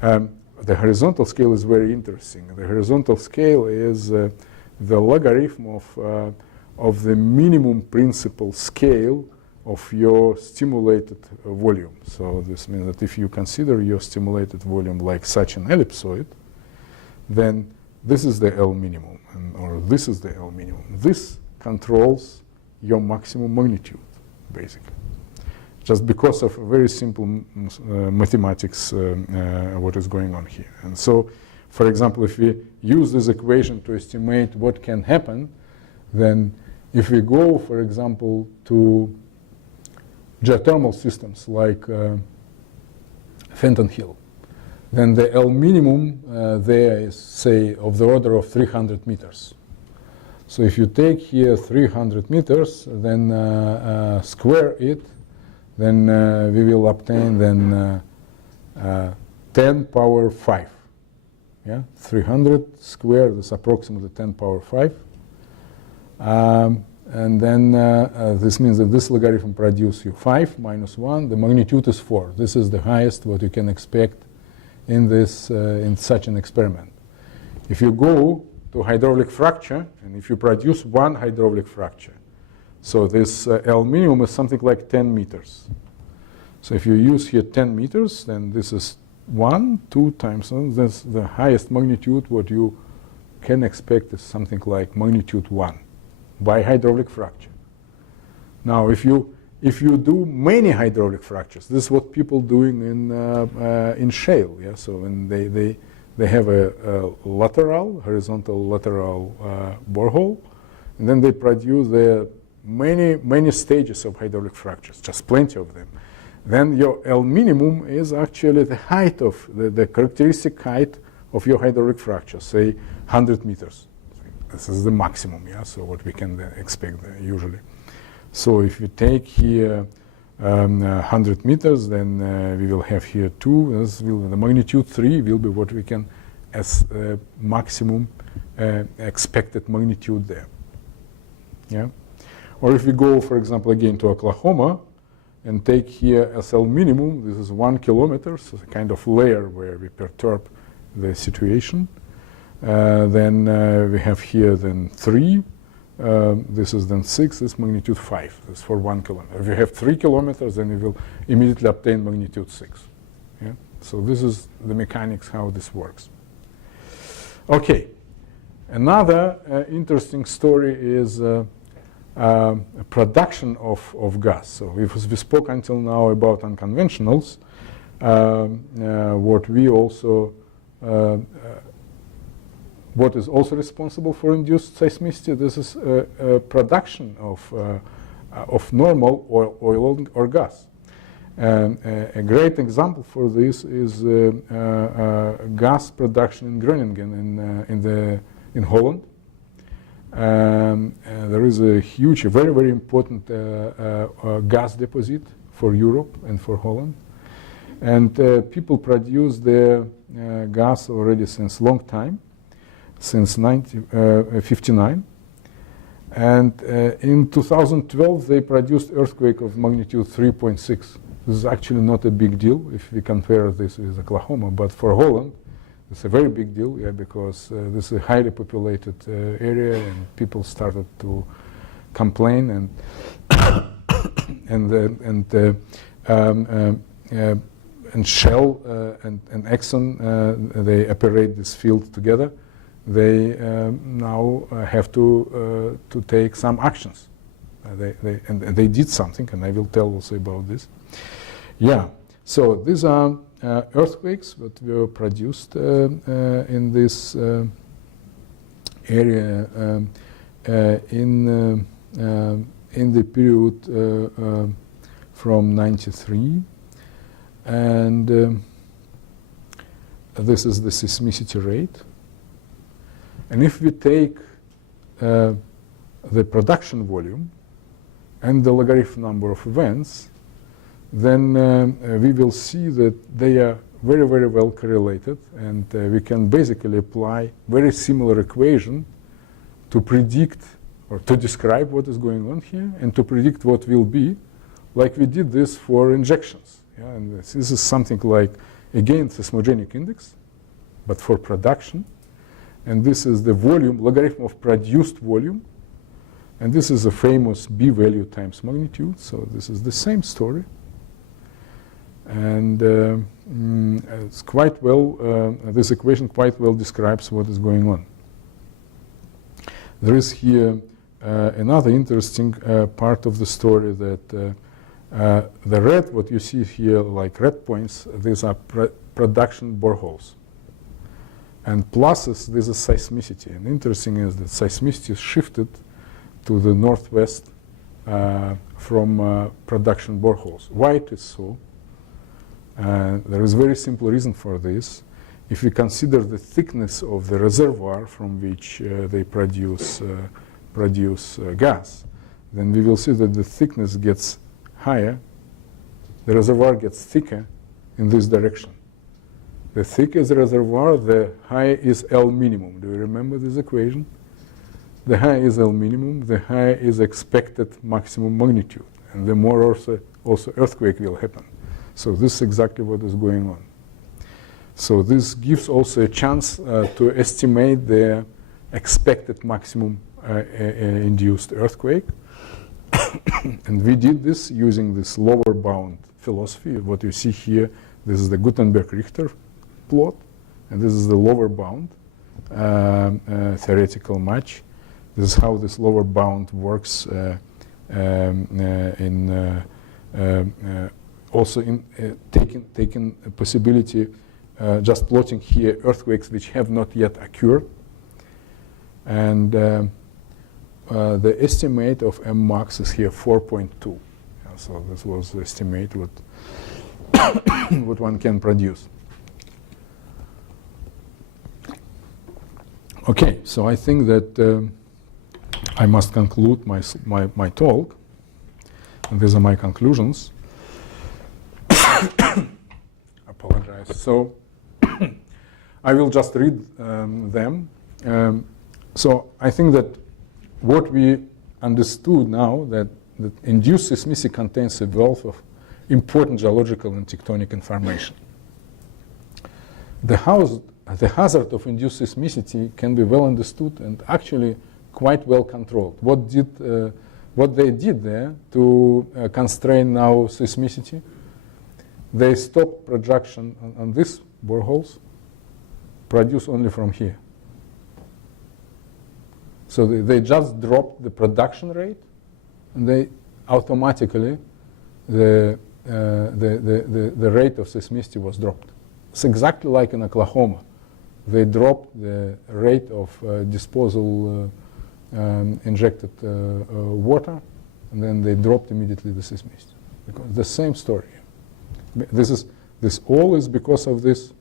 the horizontal scale is very interesting. The horizontal scale is the logarithm of the minimum principal scale of your stimulated volume. So this means that if you consider your stimulated volume like such an ellipsoid, then this is the L minimum, or this is the L minimum. This controls your maximum magnitude, basically. Just because of very simple mathematics, what is going on here. And so, for example, if we use this equation to estimate what can happen, then if we go, for example, to geothermal systems like Fenton Hill, then the L minimum there is, say, of the order of 300 meters. So if you take here 300 meters, then square it, then we will obtain then 10 power 5. Yeah, 300 squared is approximately 10 power 5. And then this means that this logarithm produces you 5 minus 1. The magnitude is 4. This is the highest what you can expect in this in such an experiment. If you go to hydraulic fracture, and if you produce one hydraulic fracture, so this L minimum is something like 10 meters. So if you use here 10 meters, then this is 1, 2 times, that's the highest magnitude what you can expect is something like magnitude 1 by hydraulic fracture. Now, if you do many hydraulic fractures, this is what people doing in shale. Yeah, so when they have a horizontal lateral borehole, and then they produce the many stages of hydraulic fractures, just plenty of them. Then your L minimum is actually the height of the characteristic height of your hydraulic fracture, say 100 meters. This is the maximum, yeah. So what we can expect usually. So if you take here 100 meters, then we will have here 2. The magnitude 3 will be what we can as maximum expected magnitude there. Yeah. Or if we go, for example, again to Oklahoma and take here SL minimum, this is 1 kilometer, so it's a kind of layer where we perturb the situation. Then we have here then 3, this is then 6, this is magnitude 5, this is for 1 kilometer. If you have 3 kilometers, then you will immediately obtain magnitude 6. Yeah? So this is the mechanics, how this works. Okay, another interesting story is production of gas. So we spoke until now about unconventionals. What is also responsible for induced seismicity? This is production of normal oil or gas. And a great example for this is gas production in Groningen in Holland. There is a huge, very, very important gas deposit for Europe and for Holland. And people produce their gas already since long time, since 1959. And in 2012, they produced earthquake of magnitude 3.6. This is actually not a big deal if we compare this with Oklahoma, but for Holland, it's a very big deal, yeah, because this is a highly populated area, and people started to complain, and Shell and Exxon they operate this field together. They now have to take some actions. They did something, and I will tell also about this. Yeah. So these are earthquakes that were produced in this area in the period from 93, and this is the seismicity rate. And if we take the production volume and the logarithm number of events, then we will see that they are very, very well correlated, and we can basically apply very similar equation to predict or to describe what is going on here and to predict what will be, like we did this for injections. Yeah? And this is something like, again, Seismogenic Index, but for production. And this is the volume, logarithm of produced volume. And this is a famous B value times magnitude. So this is the same story. And it's quite well, this equation quite well describes what is going on. There is here another interesting part of the story that the red, what you see here, like red points, these are production boreholes. And pluses, this is seismicity. And interesting is that seismicity is shifted to the northwest from production boreholes. Why it is so? There is a very simple reason for this. If we consider the thickness of the reservoir from which they produce gas, then we will see that the thickness gets higher, the reservoir gets thicker in this direction. The thicker the reservoir, the higher is L minimum. Do you remember this equation? The higher is L minimum, the higher is expected maximum magnitude, and the more also earthquake will happen. So this is exactly what is going on. So this gives also a chance to estimate the expected maximum induced earthquake. And we did this using this lower bound philosophy. What you see here, this is the Gutenberg Richter plot, and this is the lower bound theoretical match. This is how this lower bound works also in taking a possibility, just plotting here earthquakes which have not yet occurred. And the estimate of M max is here 4.2. Yeah, so this was the estimate what, what one can produce. Okay, so I think that I must conclude my talk. And these are my conclusions. Apologize. So I will just read them. So I think that what we understood now that induced seismicity contains a wealth of important geological and tectonic information. The hazard of induced seismicity can be well understood and actually quite well controlled. What they did there to constrain now seismicity, they stopped projection on these boreholes, produce only from here. So they just dropped the production rate, and they automatically the rate of seismicity was dropped. It's exactly like in Oklahoma. They dropped the rate of disposal injected water, and then they dropped immediately the seismicity. Because the same story. This all is because of this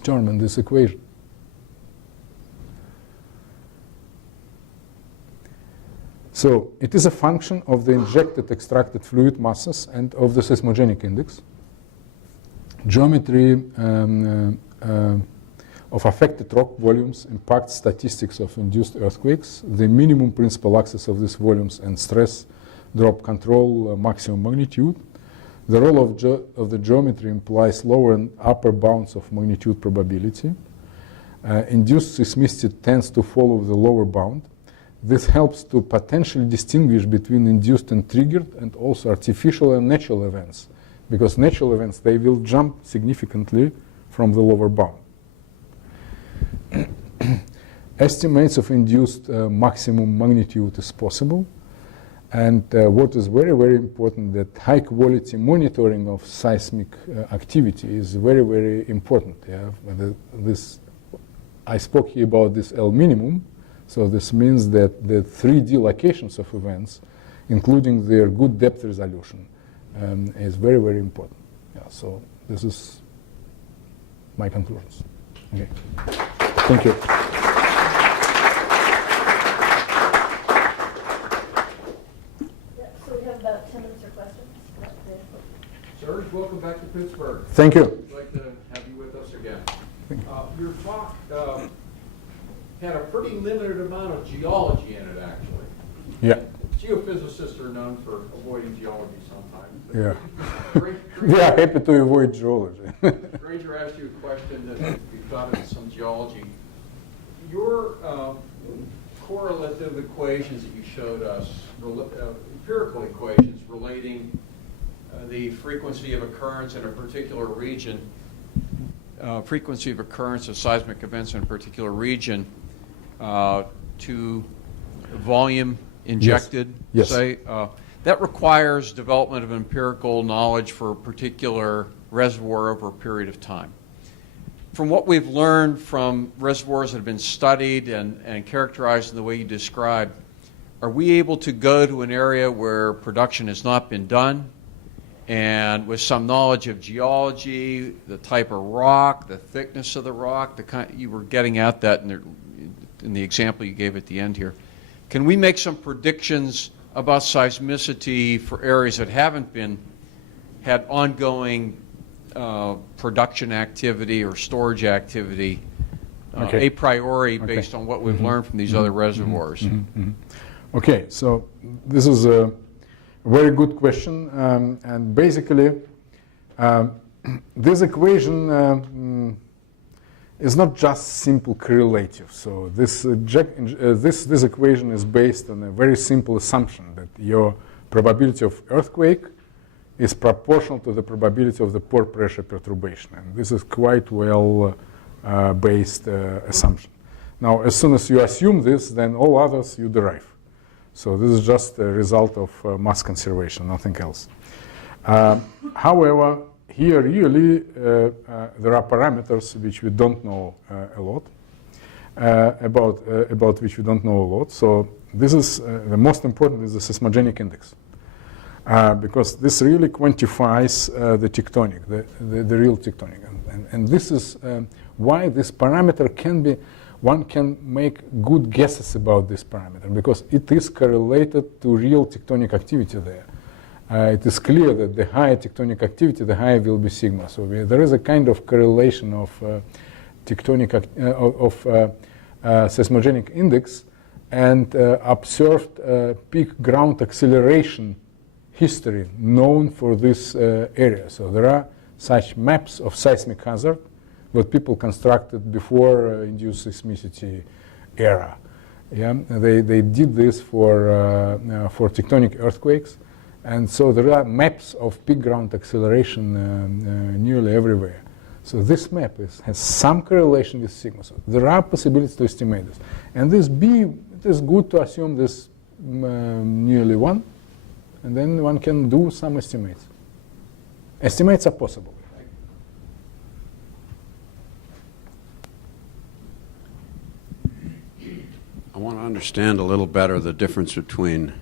term and this equation. So it is a function of the injected extracted fluid masses and of the seismogenic index. Geometry of affected rock volumes impacts statistics of induced earthquakes. The minimum principal axis of these volumes and stress drop control maximum magnitude. The role of the geometry implies lower and upper bounds of magnitude probability. Induced seismicity tends to follow the lower bound. This helps to potentially distinguish between induced and triggered and also artificial and natural events, because natural events, they will jump significantly from the lower bound. Estimates of induced maximum magnitude is possible. And what is very, very important, that high quality monitoring of seismic activity is very, very important. Yeah? I spoke here about this L minimum. So this means that the 3D locations of events, including their good depth resolution, is very, very important. Yeah, so this is my conclusions. Okay. Thank you. So we have about 10 minutes for questions. Serge, welcome back to Pittsburgh. Thank you. I'd like to have you with us again. Your talk had a pretty limited amount of geology in it, actually. Yeah. Geophysicists are known for avoiding geology sometimes. Yeah. We are happy to avoid geology. Granger asked you a question that you've got in some geology. Your correlative equations that you showed us, empirical equations relating the frequency of occurrence in a particular region, frequency of occurrence of seismic events in a particular region, to volume injected, yes. say, that requires development of empirical knowledge for a particular reservoir over a period of time. From what we've learned from reservoirs that have been studied and characterized in the way you described, are we able to go to an area where production has not been done, and with some knowledge of geology, the type of rock, the thickness of the rock, the kind, you were getting at that in the example you gave at the end here. Can we make some predictions about seismicity for areas that haven't had ongoing production activity or storage activity a priori based on what we've learned from these other reservoirs? Okay, so this is a very good question, and basically this equation is not just simple correlative. So this equation is based on a very simple assumption that your probability of earthquake is proportional to the probability of the pore pressure perturbation, and this is quite well based assumption. Now, as soon as you assume this, then all others you derive. So this is just a result of mass conservation, nothing else. However, here really there are parameters which we don't know a lot about which we don't know a lot. So this is the most important is the seismogenic index, because this really quantifies the tectonic, the real tectonic, and this is why this parameter can be. One can make good guesses about this parameter because it is correlated to real tectonic activity there. It is clear that the higher tectonic activity, the higher will be sigma. So there is a kind of correlation of tectonic seismogenic index and observed peak ground acceleration history known for this area. So there are such maps of seismic hazard that people constructed before induced seismicity era. Yeah, they did this for tectonic earthquakes, and so there are maps of peak ground acceleration nearly everywhere. So this map has some correlation with sigma. So there are possibilities to estimate this, and this B, it is good to assume this nearly 1, and then one can do some estimates. Estimates are possible. I want to understand a little better the difference between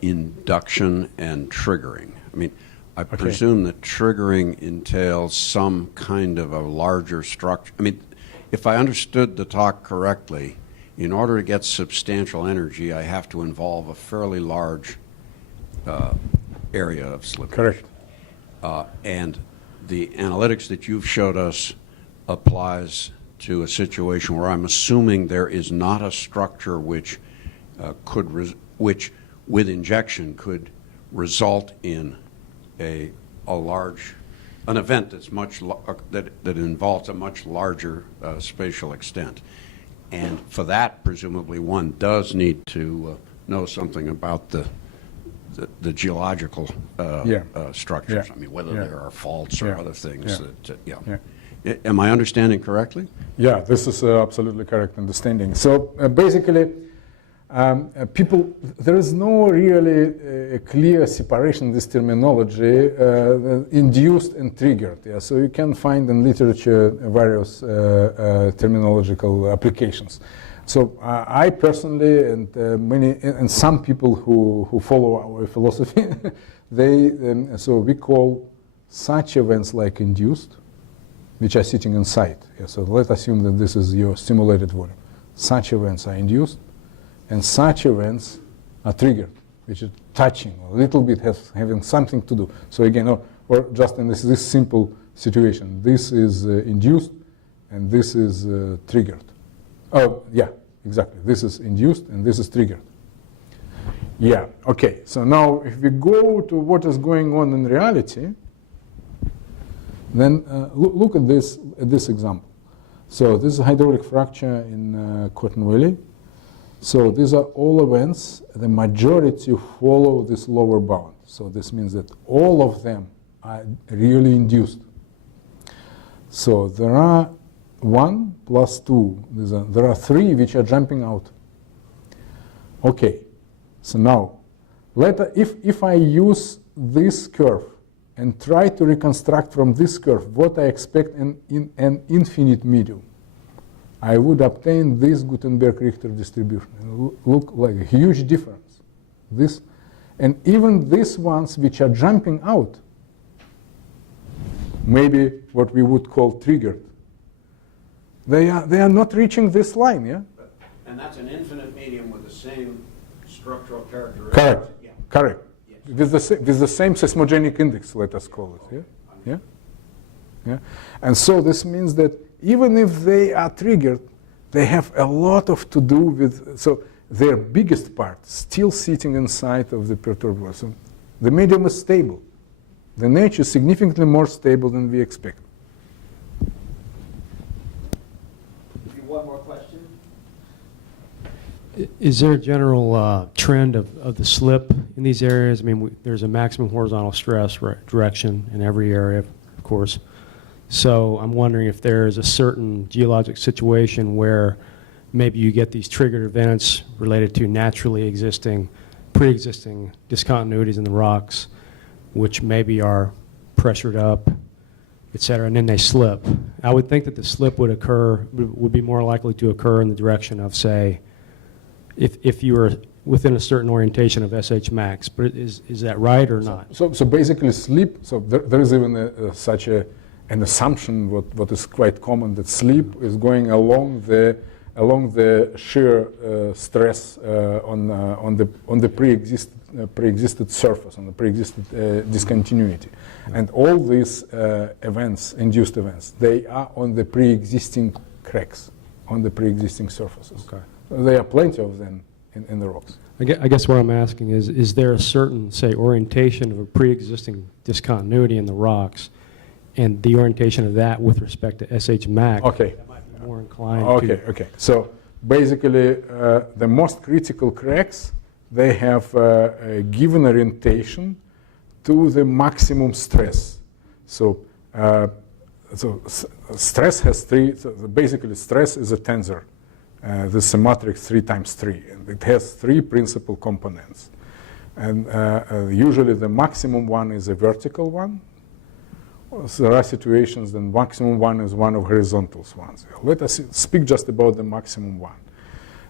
induction and triggering. I mean, I presume that triggering entails some kind of a larger structure. I mean, if I understood the talk correctly, in order to get substantial energy, I have to involve a fairly large area of slippage. Correct. And the analytics that you've showed us applies to a situation where I'm assuming there is not a structure which which with injection could result in an event that's that involves a much larger spatial extent. And for that, presumably, one does need to know something about the geological structures. Yeah. I mean, whether there are faults or other things that. Yeah. Am I understanding correctly? Yeah, this is absolutely correct understanding. So basically, there is no really clear separation in this terminology, induced and triggered. Yeah, so you can find in literature various terminological applications. So I personally and some people who follow our philosophy, so we call such events like induced, which are sitting inside. Yeah, so let's assume that this is your stimulated volume. Such events are induced, and such events are triggered, which is touching, a little bit having something to do. So again, or just in this simple situation, this is induced, and this is triggered. Oh, yeah, exactly. This is induced, and this is triggered. Yeah, okay. So now if we go to what is going on in reality, then look at this example. So this is a hydraulic fracture in Cotton Valley. So these are all events. The majority follow this lower bound. So this means that all of them are really induced. So there are 1 plus 2. There are 3 which are jumping out. Okay. So now, if I use this curve and try to reconstruct from this curve what I expect in an infinite medium, I would obtain this Gutenberg Richter distribution. And look like a huge difference. And even these ones which are jumping out, maybe what we would call triggered, they are not reaching this line, yeah? And that's an infinite medium with the same structural characteristics. Correct. Yeah. Correct. With the same seismogenic index, let us call it. Yeah? Yeah? And so this means that even if they are triggered, they have a lot to do with, so their biggest part still sitting inside of the perturbator. So the medium is stable. The nature is significantly more stable than we expect. One more question. Is there a general trend of the slip in these areas? I mean, there's a maximum horizontal stress direction in every area, of course. So I'm wondering if there's a certain geologic situation where maybe you get these triggered events related to naturally pre-existing discontinuities in the rocks, which maybe are pressured up, et cetera, and then they slip. I would think that the slip would be more likely to occur in the direction of, say, if you were within a certain orientation of SH max. But is that right or not? So basically slip, so there is even such an assumption what is quite common, that slip is going along the shear stress on the pre-existed surface, on the pre-existed discontinuity. And all these events, induced events, they are on the pre-existing cracks, on the pre-existing surfaces. Okay. There are plenty of them in the rocks. I guess what I'm asking is there a certain, say, orientation of a pre-existing discontinuity in the rocks, and the orientation of that with respect to SHMAC? Okay. That might be more inclined to. Okay. So basically, the most critical cracks, they have a given orientation to the maximum stress. So, stress has three. So basically, stress is a tensor. This is a matrix 3 times 3, and it has 3 principal components. And usually, the maximum one is a vertical one. There are situations the maximum one is one of horizontal ones. Let us speak just about the maximum one.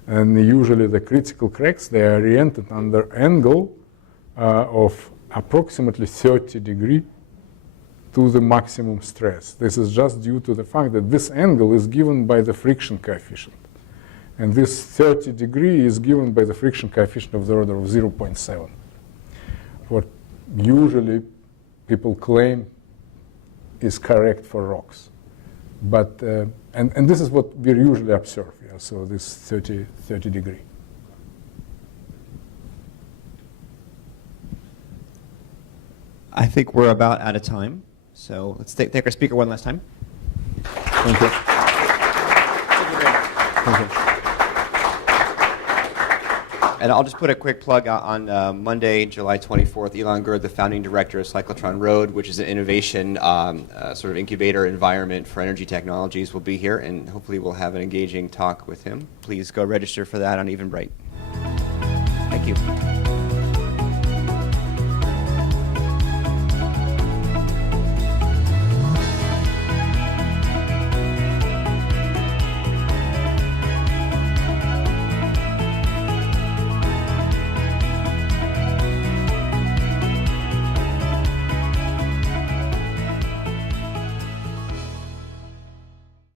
And usually the critical cracks, they are oriented under angle of approximately 30 degrees to the maximum stress. This is just due to the fact that this angle is given by the friction coefficient. And this 30 degree is given by the friction coefficient of the order of 0.7. What usually people claim is correct for rocks. But, and this is what we usually observe, yeah, so this 30 degree. I think we're about out of time. So let's take our speaker one last time. Thank you. Thank you. And I'll just put a quick plug out on Monday, July 24th. Elon Gerd, the founding director of Cyclotron Road, which is an innovation sort of incubator environment for energy technologies, will be here, and hopefully we'll have an engaging talk with him. Please go register for that on Eventbrite. Thank you.